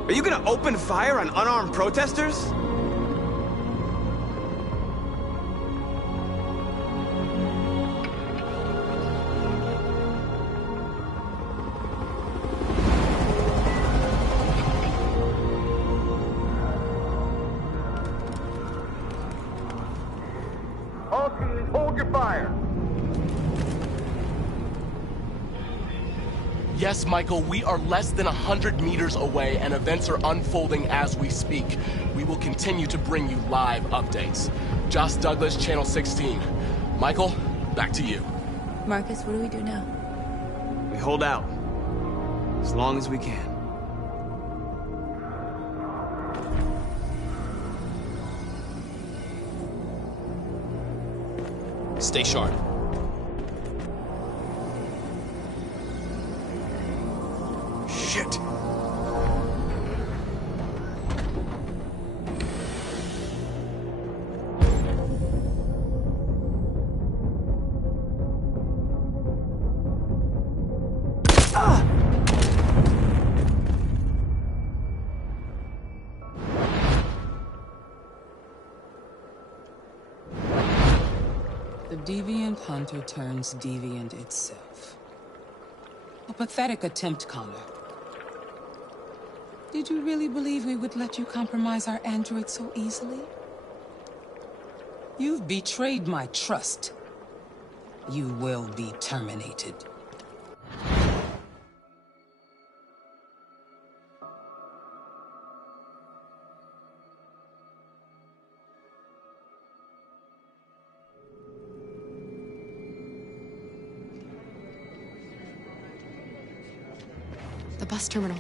Are you gonna open fire on unarmed protesters? All teams, hold your fire. Yes, Michael, we are less than 100 meters away and events are unfolding as we speak. We will continue to bring you live updates. Josh Douglas, Channel 16. Michael, back to you. Marcus, what do we do now? We hold out. As long as we can. Stay sharp. Shit! The deviant hunter turns deviant itself. A pathetic attempt, Connor. Did you really believe we would let you compromise our android so easily? You've betrayed my trust. You will be terminated. The bus terminal.